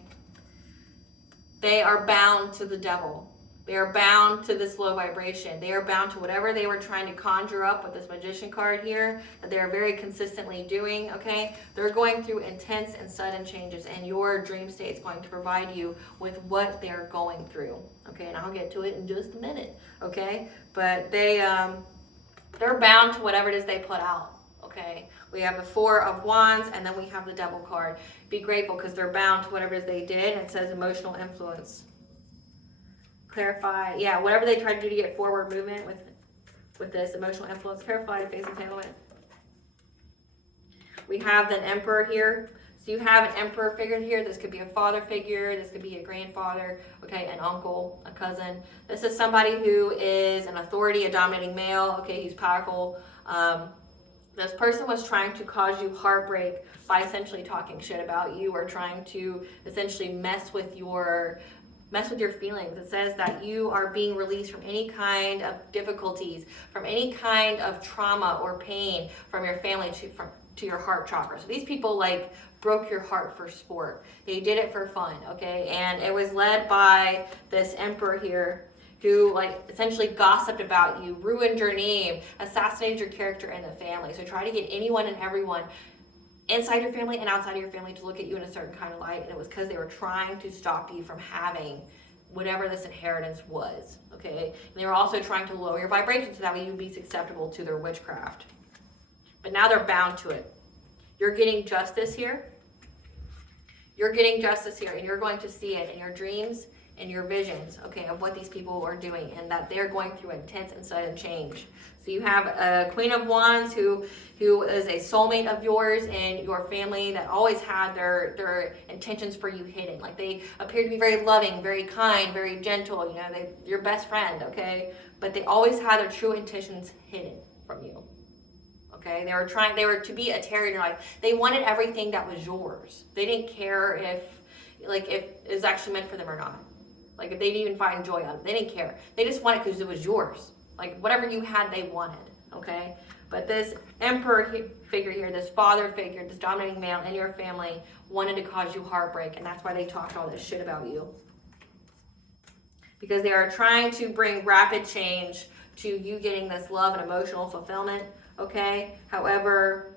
They are bound to the devil. They are bound to this low vibration. They are bound to whatever they were trying to conjure up with this magician card here that they are very consistently doing, okay? They're going through intense and sudden changes, and your dream state is going to provide you with what they're going through, okay? And I'll get to it in just a minute, okay? But they're bound to whatever it is they put out, okay? We have the Four of Wands, and then we have the Devil card. Be grateful because they're bound to whatever it is they did, and it says emotional influence. Clarify, yeah, whatever they tried to do to get forward movement with this emotional influence. Clarify to face entanglement. We have the Emperor here. So you have an Emperor figure here. This could be a father figure. This could be a grandfather, okay, an uncle, a cousin. This is somebody who is an authority, a dominating male, okay, he's powerful. This person was trying to cause you heartbreak by essentially talking shit about you or trying to essentially mess with your feelings. It says that you are being released from any kind of difficulties, from any kind of trauma or pain from your family to your heart chakra. So these people like broke your heart for sport. They did it for fun, okay? And it was led by this Emperor here who like essentially gossiped about you, ruined your name, assassinated your character and the family. So try to get anyone and everyone inside your family and outside of your family to look at you in a certain kind of light. And it was because they were trying to stop you from having whatever this inheritance was, okay? And they were also trying to lower your vibration so that way you'd be susceptible to their witchcraft. But now they're bound to it. You're getting justice here. You're getting justice here, and you're going to see it in your dreams and your visions, okay, of what these people are doing, and that they're going through intense and sudden change. So you have a Queen of Wands who is a soulmate of yours in your family that always had their intentions for you hidden. Like they appear to be very loving, very kind, very gentle, you know, your best friend, okay? But they always had their true intentions hidden from you. Okay, they were to be a terror in your life. They wanted everything that was yours. They didn't care if it was actually meant for them or not. Like if they didn't even find joy out of it, they didn't care. They just wanted it because it was yours. Like whatever you had, they wanted. Okay, but this emperor figure here, this father figure, this dominating male in your family wanted to cause you heartbreak, and that's why they talked all this shit about you. Because they are trying to bring rapid change to you getting this love and emotional fulfillment. Okay, however,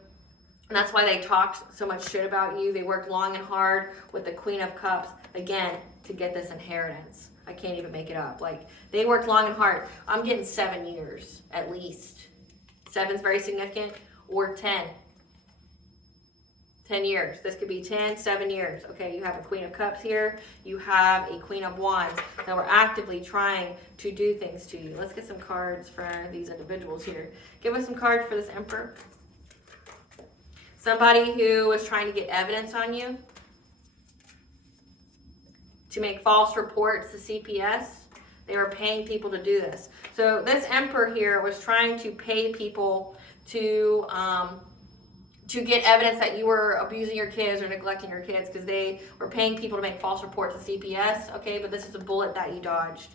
and that's why they talked so much shit about you. They worked long and hard with the Queen of Cups, again, to get this inheritance. I can't even make it up. Like, they worked long and hard. I'm getting 7 years, at least. 7's very significant, or 10. 10 years. This could be 10, 7 years. Okay, you have a Queen of Cups here. You have a Queen of Wands that were actively trying to do things to you. Let's get some cards for these individuals here. Give us some cards for this Emperor. Somebody who was trying to get evidence on you, to make false reports to CPS. They were paying people to do this. So this Emperor here was trying to pay people to get evidence that you were abusing your kids or neglecting your kids, because they were paying people to make false reports to CPS. Okay, but this is a bullet that you dodged.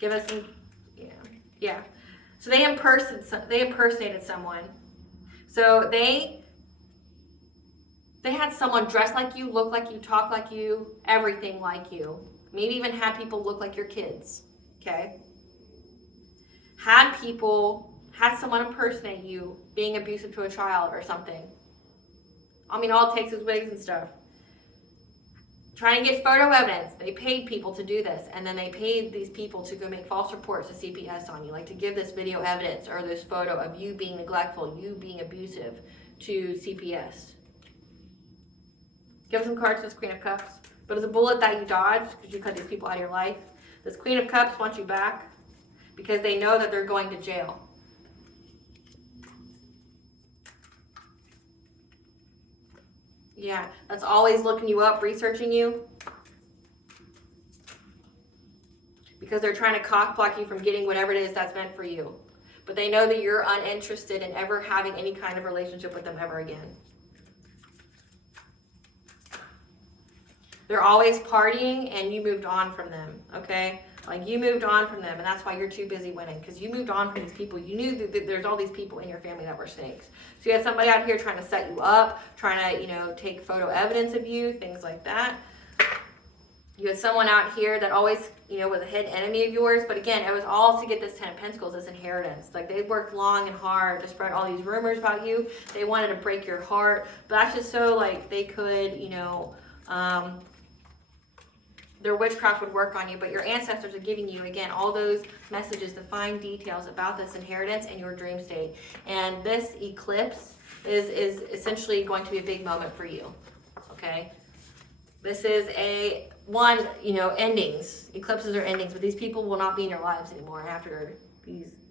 Give us some, yeah. So they impersonated someone. So they had someone dress like you, look like you, talk like you, everything like you. Maybe even had people look like your kids. Okay, had someone impersonate you being abusive to a child or something. I mean, all it takes is wigs and stuff. Trying to get photo evidence. They paid people to do this, and then they paid these people to go make false reports to CPS on you, like to give this video evidence or this photo of you being neglectful, you being abusive to CPS. Give some cards to this Queen of Cups. But it's a bullet that you dodged because you cut these people out of your life. This Queen of Cups wants you back because they know that they're going to jail. Yeah, that's always looking you up, researching you. Because they're trying to cockblock you from getting whatever it is that's meant for you. But they know that you're uninterested in ever having any kind of relationship with them ever again. They're always partying and you moved on from them, okay? Like you moved on from them, and that's why you're too busy winning, because you moved on from these people. You knew that there's all these people in your family that were snakes. So you had somebody out here trying to set you up, trying to, take photo evidence of you, things like that. You had someone out here that always, was a hidden enemy of yours. But again, it was all to get this 10 of Pentacles, this inheritance. Like they worked long and hard to spread all these rumors about you. They wanted to break your heart. But that's just so like they could, their witchcraft would work on you, but your ancestors are giving you, again, all those messages, the fine details about this inheritance and your dream state. And this eclipse is essentially going to be a big moment for you, okay? This is endings. Eclipses are endings, but these people will not be in your lives anymore after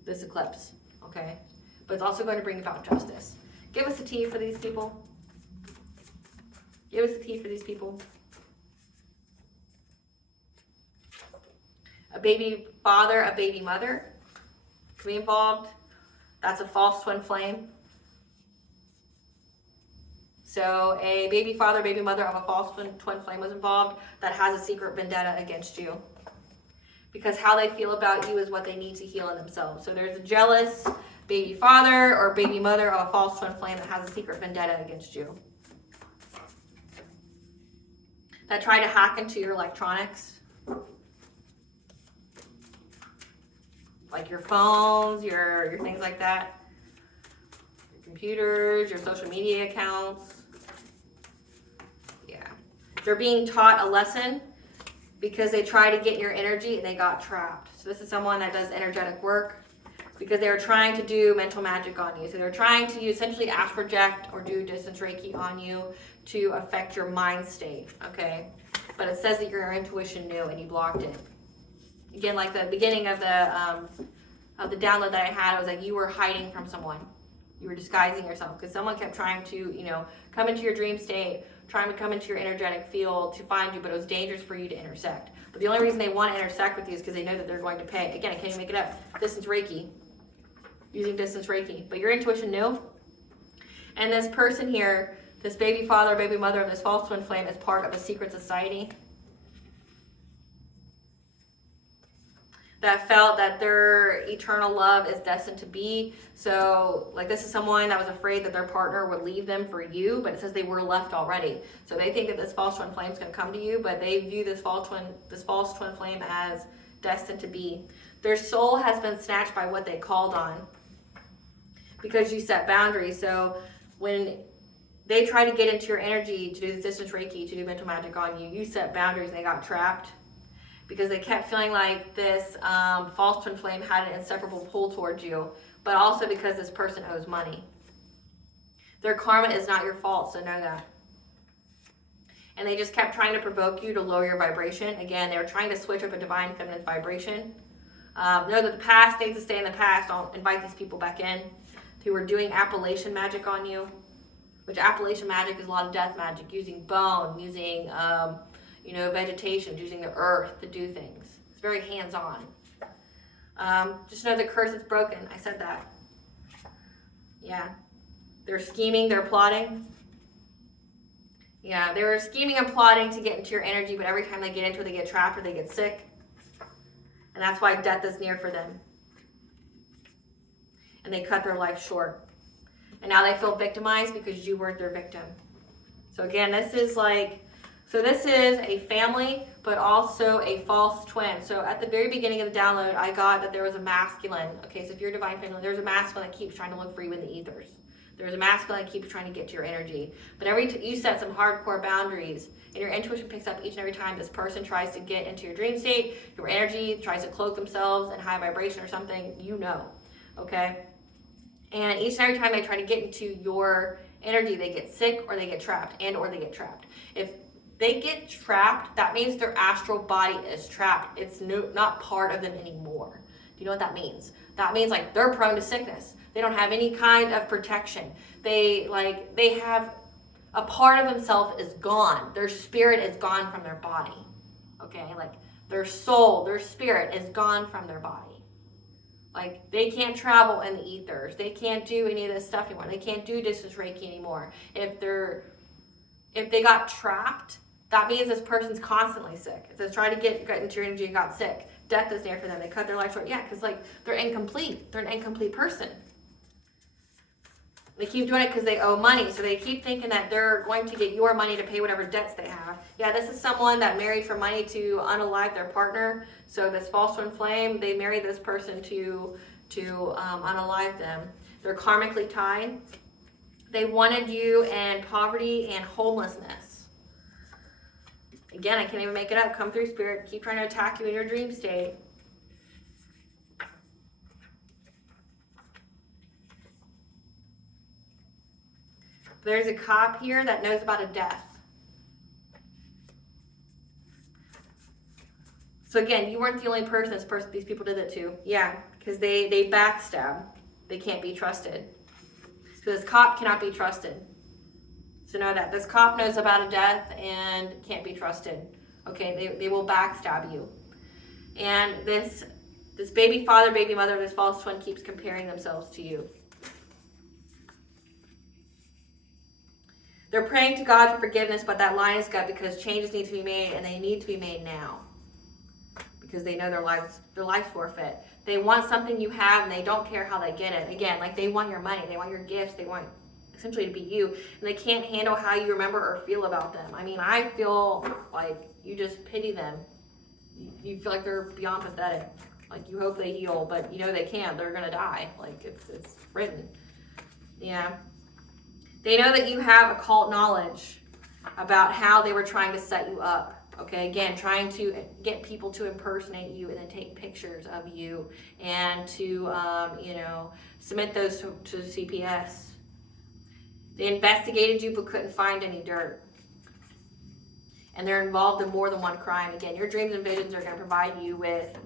this eclipse, okay? But it's also going to bring about justice. Give us a tea for these people. Give us a tea for these people. A baby father, a baby mother can be involved. That's a false twin flame. So a baby father, baby mother of a false twin flame was involved that has a secret vendetta against you. Because how they feel about you is what they need to heal in themselves. So there's a jealous baby father or baby mother of a false twin flame that has a secret vendetta against you. That try to hack into your electronics. Like your phones, your things like that. Your computers, your social media accounts. Yeah. They're being taught a lesson because they try to get in your energy and they got trapped. So this is someone that does energetic work because they were trying to do mental magic on you. So they're trying to essentially astral project or do distance Reiki on you to affect your mind state, okay? but it says that your intuition knew and you blocked it. Again, like the beginning of the download that I had, it was like you were hiding from someone. You were disguising yourself because someone kept trying to, come into your dream state, trying to come into your energetic field to find you, but it was dangerous for you to intersect. But the only reason they want to intersect with you is because they know that they're going to pay. Again, I can't even make it up. Distance Reiki. Using distance Reiki. But your intuition knew. And this person here, this baby father, baby mother of this false twin flame is part of a secret society that felt that their eternal love is destined to be. So, like, this is someone that was afraid that their partner would leave them for you, but it says they were left already. So they think that this false twin flame is going to come to you, but they view this false twin flame as destined to be. Their soul has been snatched by what they called on because you set boundaries. So when they try to get into your energy to do this distance Reiki, to do mental magic on you, you set boundaries and they got trapped. Because they kept feeling like this false twin flame had an inseparable pull towards you, but also because this person owes money. Their karma is not your fault, so know that. And they just kept trying to provoke you to lower your vibration. Again, they were trying to switch up a divine feminine vibration. Know that the past needs to stay in the past. Don't invite these people back in who were doing Appalachian magic on you, which Appalachian magic is a lot of death magic, using bone, using vegetation, using the earth to do things. It's very hands-on. Just know the curse is broken. I said that. Yeah. They're scheming, they're plotting. Yeah, they were scheming and plotting to get into your energy, but every time they get into it, they get trapped or they get sick. And that's why death is near for them. And they cut their life short. And now they feel victimized because you weren't their victim. So again, this is a family, but also a false twin. So at the very beginning of the download, I got that there was a masculine. Okay, so if you're a divine family, there's a masculine that keeps trying to look for you in the ethers. There's a masculine that keeps trying to get to your energy. But you set some hardcore boundaries, and your intuition picks up each and every time this person tries to get into your dream state, your energy, tries to cloak themselves in high vibration or something, okay? And each and every time they try to get into your energy, they get sick or they get trapped or they get trapped. If they get trapped, that means their astral body is trapped. It's not part of them anymore. Do you know what that means? That means like they're prone to sickness. They don't have any kind of protection. They have a part of themselves is gone. Their spirit is gone from their body. Okay, like their soul, their spirit is gone from their body. Like they can't travel in the ethers. They can't do any of this stuff anymore. They can't do distance Reiki anymore. If they got trapped, that means this person's constantly sick. It says try to get into your energy and got sick. Death is near for them. They cut their life short. Yeah, because like they're incomplete. They're an incomplete person. They keep doing it because they owe money. So they keep thinking that they're going to get your money to pay whatever debts they have. Yeah, this is someone that married for money to unalive their partner. So this false twin flame, they married this person to unalive them. They're karmically tied. They wanted you in poverty and homelessness. Again, I can't even make it up. Come through, Spirit. Keep trying to attack you in your dream state. There's a cop here that knows about a death. So again, you weren't the only person these people did it to. Yeah, because they backstab. They can't be trusted. So this cop cannot be trusted. So know that. This cop knows about a death and can't be trusted. Okay, they will backstab you. And this baby father, baby mother, this false twin keeps comparing themselves to you. They're praying to God for forgiveness, but that line is gut because changes need to be made, and they need to be made now. Because they know their life's forfeit. They want something you have, and they don't care how they get it. Again, like they want your money, they want your gifts, they want essentially to be you, and they can't handle how you remember or feel about them. I mean, I feel like you just pity them. You feel like they're beyond pathetic. Like you hope they heal, but you know they can't. They're gonna die. Like it's written. Yeah. They know that you have occult knowledge about how they were trying to set you up. Okay, again, trying to get people to impersonate you and then take pictures of you and to, submit those to CPS. They investigated you but couldn't find any dirt. and they're involved in more than one crime. Again, your dreams and visions are going to provide you with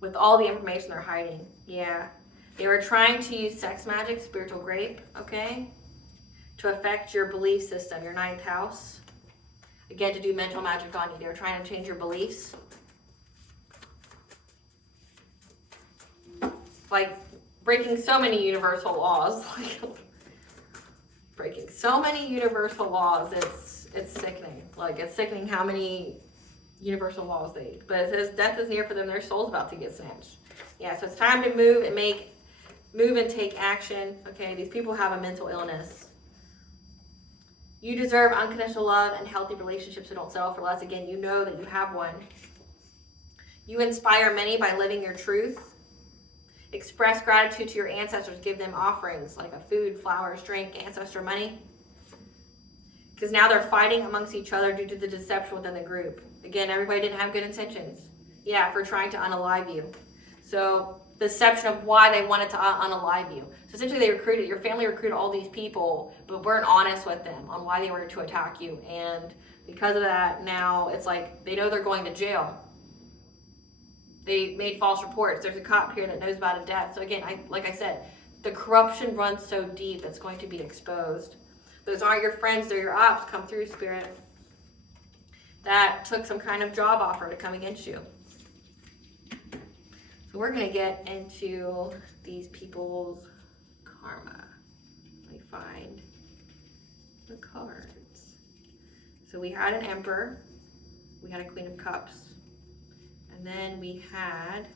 with all the information they're hiding. Yeah. They were trying to use sex magic, spiritual grape, okay, to affect your belief system, your 9th house. Again, to do mental magic on you. They were trying to change your beliefs. Like breaking so many universal laws. Breaking so many universal laws. It's sickening. Like, it's sickening how many universal laws they. But it says death is near for them. Their soul's about to get snatched. Yeah, so it's time to move and take action. Okay, these people have a mental illness. You deserve unconditional love and healthy relationships, so don't settle for less. Again, you know that you have one. You inspire many by living your truth. Express gratitude to your ancestors. Give them offerings like a food, flowers, drink, ancestor money. Because now they're fighting amongst each other due to the deception within the group. Again, everybody didn't have good intentions. Yeah, for trying to unalive you. So, deception of why they wanted to unalive you. So essentially your family recruited all these people, but weren't honest with them on why they were to attack you. And because of that, now it's like they know they're going to jail. They made false reports. There's a cop here that knows about a death. So again, like I said, the corruption runs so deep, it's going to be exposed. Those aren't your friends, they're your ops. Come through, Spirit. That took some kind of job offer to come against you. So we're going to get into these people's karma. Let me find the cards. So we had an Emperor. We had a Queen of Cups. And then we had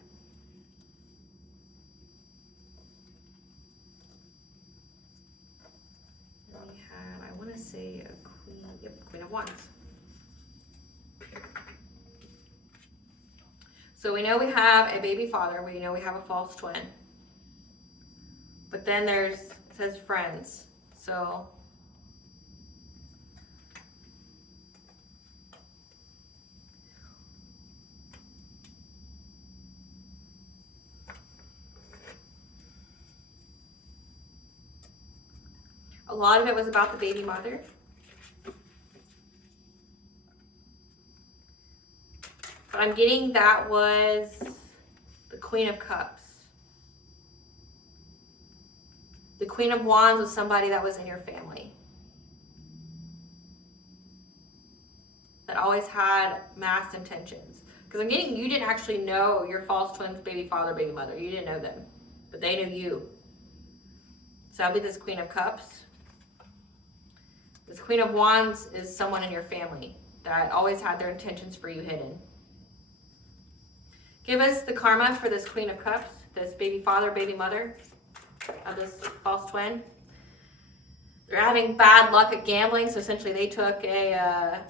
I want to say a Queen, Queen of Wands. So we know we have a baby father. We know we have a false twin. But then it says friends. So a lot of it was about the baby mother. But I'm getting that was the Queen of Cups. The Queen of Wands was somebody that was in your family. That always had mass intentions. Because I'm getting, you didn't actually know your false twin's baby father, baby mother. You didn't know them. But they knew you. So that'll be this Queen of Cups. This Queen of Wands is someone in your family that always had their intentions for you hidden. Give us the karma for this Queen of Cups, this baby father, baby mother of this false twin. They're having bad luck at gambling, so essentially they took a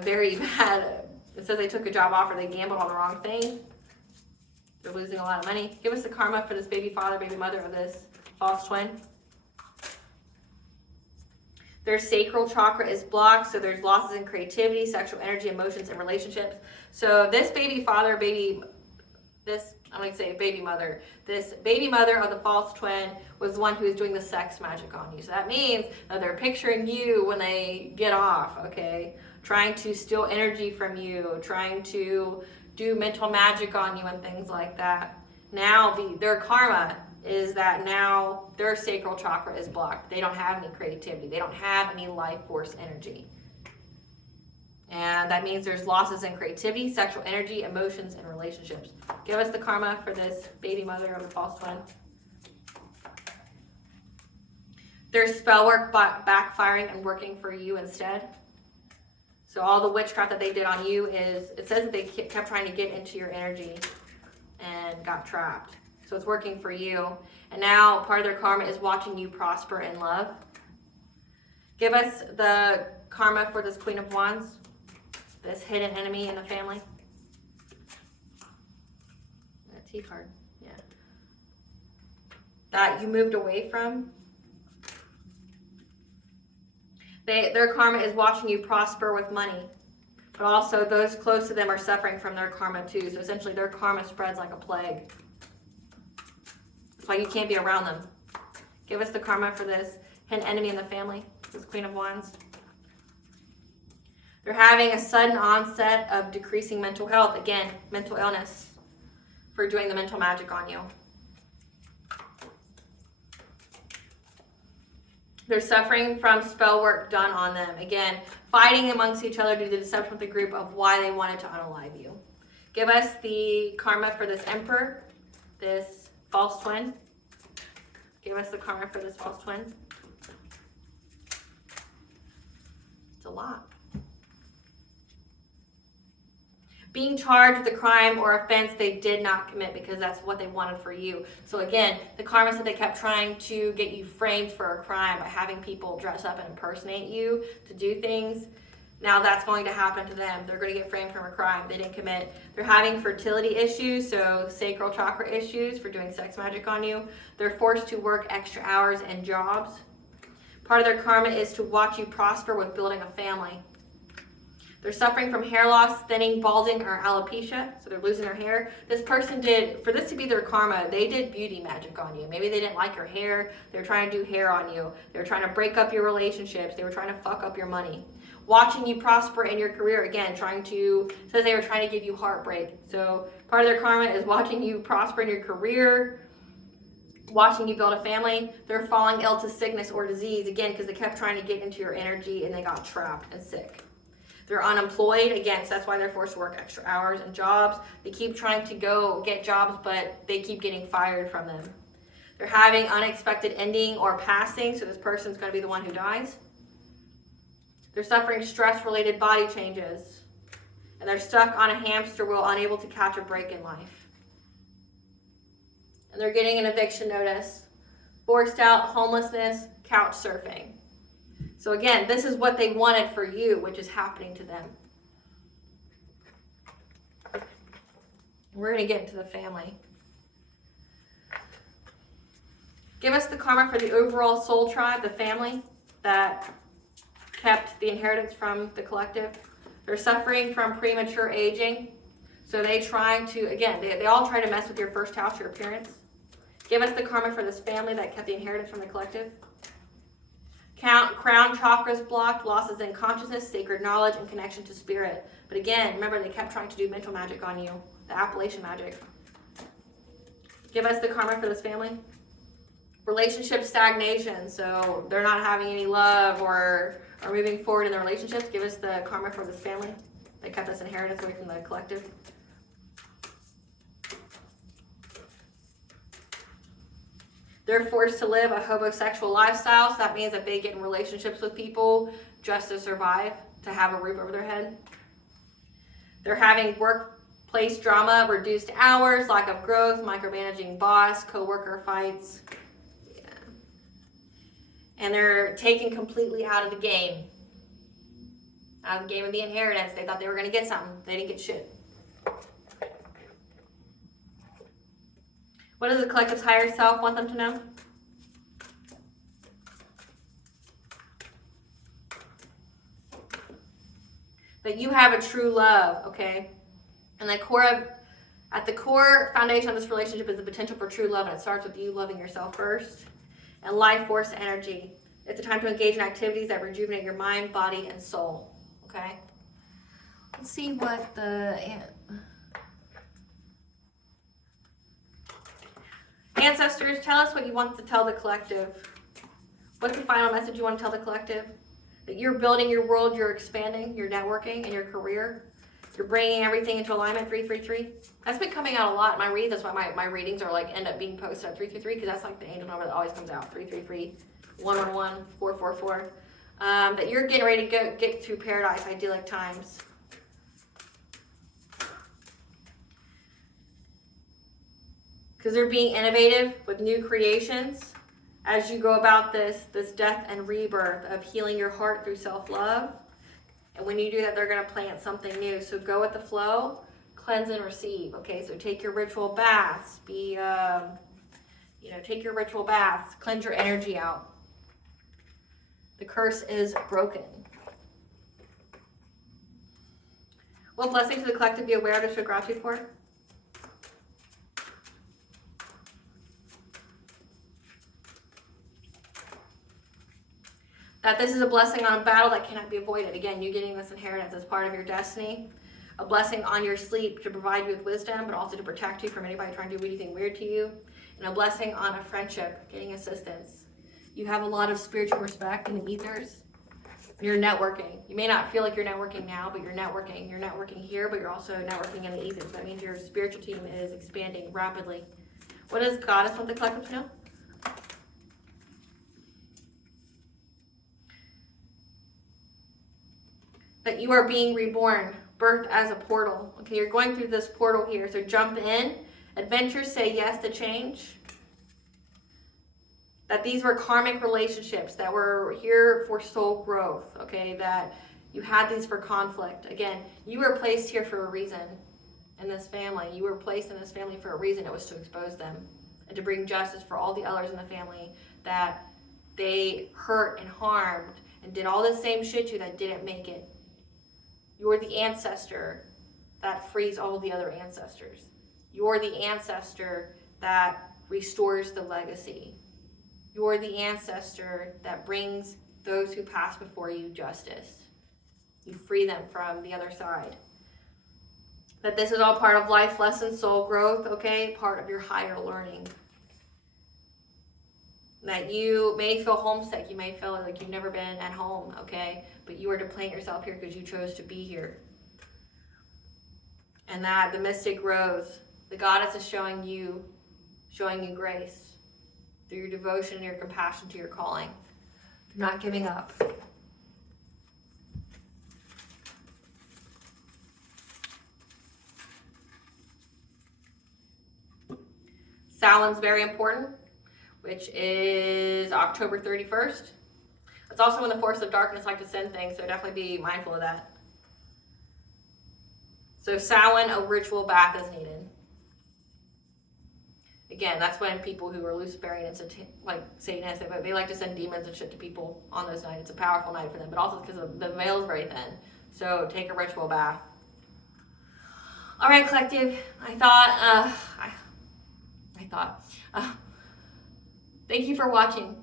very bad, it says they took a job offer, they gambled on the wrong thing. They're losing a lot of money. Give us the karma for this baby father, baby mother of this false twin. Their sacral chakra is blocked, so there's losses in creativity, sexual energy, emotions, and relationships. So this baby father, I'm going to say baby mother. This baby mother of the false twin was the one who was doing the sex magic on you. So that means that they're picturing you when they get off, okay? Trying to steal energy from you, trying to do mental magic on you and things like that. Now their karma is that now their sacral chakra is blocked. They don't have any creativity. They don't have any life force energy. And that means there's losses in creativity, sexual energy, emotions, and relationships. Give us the karma for this baby mother of the false twin. There's spell work backfiring and working for you instead. So all the witchcraft that they did on you is, it says that they kept trying to get into your energy and got trapped. So it's working for you. And now part of their karma is watching you prosper in love. Give us the karma for this Queen of Wands, this hidden enemy in the family. That T card, yeah. That you moved away from. Their karma is watching you prosper with money. But also those close to them are suffering from their karma too. So essentially their karma spreads like a plague. That's why you can't be around them. Give us the karma for this hidden enemy in the family. This Queen of Wands. They're having a sudden onset of decreasing mental health. Again, mental illness for doing the mental magic on you. They're suffering from spell work done on them. Again, fighting amongst each other due to deception with the group of why they wanted to unalive you. Give us the karma for this Emperor, this false twin. Give us the karma for this false twin. It's a lot. Being charged with a crime or offense they did not commit because that's what they wanted for you. So again, the karma said they kept trying to get you framed for a crime by having people dress up and impersonate you to do things. Now that's going to happen to them. They're going to get framed for a crime they didn't commit. They're having fertility issues, so sacral chakra issues for doing sex magic on you. They're forced to work extra hours and jobs. Part of their karma is to watch you prosper with building a family. They're suffering from hair loss, thinning, balding, or alopecia, so they're losing their hair. This person did, for this to be their karma, they did beauty magic on you. Maybe they didn't like your hair. They were trying to do hair on you. They were trying to break up your relationships. They were trying to fuck up your money. Watching you prosper in your career, again, says they were trying to give you heartbreak. So part of their karma is watching you prosper in your career, watching you build a family. They're falling ill to sickness or disease, again, because they kept trying to get into your energy and they got trapped and sick. They're unemployed, again, so that's why they're forced to work extra hours and jobs. They keep trying to go get jobs, but they keep getting fired from them. They're having unexpected ending or passing, so this person's going to be the one who dies. They're suffering stress-related body changes. And they're stuck on a hamster wheel, unable to catch a break in life. And they're getting an eviction notice. Forced out, homelessness, couch surfing. So again, this is what they wanted for you, which is happening to them. We're going to get into the family. Give us the karma for the overall soul tribe, the family that kept the inheritance from the collective. They're suffering from premature aging. So they trying to, again, they all try to mess with your first house, your appearance. Give us the karma for this family that kept the inheritance from the collective. Crown chakras blocked, losses in consciousness, sacred knowledge, and connection to spirit. But again, remember, they kept trying to do mental magic on you, the appellation magic. Give us the karma for this family. Relationship stagnation, so they're not having any love or moving forward in their relationships. Give us the karma for this family that kept this inheritance away from the collective. They're forced to live a homosexual lifestyle, so that means that they get in relationships with people just to survive, to have a roof over their head. They're having workplace drama, reduced hours, lack of growth, micromanaging boss, co-worker fights. Yeah. And they're taken completely out of the game. Out of the game of the inheritance. They thought they were going to get something. They didn't get shit. What does the collective's higher self want them to know? That you have a true love, okay? And at the core foundation of this relationship is the potential for true love, and it starts with you loving yourself first. And life force energy. It's a time to engage in activities that rejuvenate your mind, body, and soul, okay? Let's see what the ancestors, tell us what you want to tell the collective. What's the final message you want to tell the collective? That you're building your world, you're expanding, you're networking in your career. You're bringing everything into alignment, 333. That's been coming out a lot in my reads. That's why my readings are like end up being posted at 333, because that's like the angel number that always comes out, 333, 111, 444. That you're getting ready to get to paradise, idyllic times. Because they're being innovative with new creations as you go about this death and rebirth of healing your heart through self-love. And when you do that, they're going to plant something new. So go with the flow, cleanse and receive. Okay, so take your ritual baths. Take your ritual baths. Cleanse your energy out. The curse is broken. What blessing to the collective be aware of to show gratitude for? That this is a blessing on a battle that cannot be avoided. Again, you getting this inheritance as part of your destiny. A blessing on your sleep to provide you with wisdom, but also to protect you from anybody trying to do anything weird to you. And a blessing on a friendship, getting assistance. You have a lot of spiritual respect in the ethers. You're networking. You may not feel like you're networking now, but you're networking. You're networking here, but you're also networking in the ethers. That means your spiritual team is expanding rapidly. What does Goddess want the collective to know? That you are being reborn, birthed as a portal. Okay, you're going through this portal here, so jump in. Adventures, say yes to change. That these were karmic relationships that were here for soul growth, okay? That you had these for conflict. Again, you were placed here for a reason in this family. You were placed in this family for a reason. It was to expose them and to bring justice for all the others in the family that they hurt and harmed and did all the same shit to that didn't make it. You're the ancestor that frees all the other ancestors. You're the ancestor that restores the legacy. You're the ancestor that brings those who pass before you justice. You free them from the other side. That this is all part of life lessons, soul growth, okay? Part of your higher learning. That you may feel homesick. You may feel like you've never been at home, okay? But you are to plant yourself here because you chose to be here. And that the mystic rose, the goddess is showing you grace through your devotion and your compassion to your calling. You're not giving up. Samhain's very important, which is October 31st. It's also when the forces of darkness like to send things, so definitely be mindful of that. So Samhain, a ritual bath is needed. Again, that's when people who are Luciferian and like Satanists, they like to send demons and shit to people on those nights. It's a powerful night for them, but also because the veil is very thin. So take a ritual bath. All right, collective. Thank you for watching.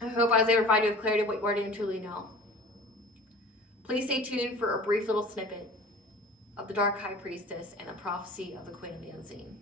I hope I was able to provide you with clarity of what you already and truly know. Please stay tuned for a brief little snippet of the Dark High Priestess and the prophecy of the Queen of the Unseen.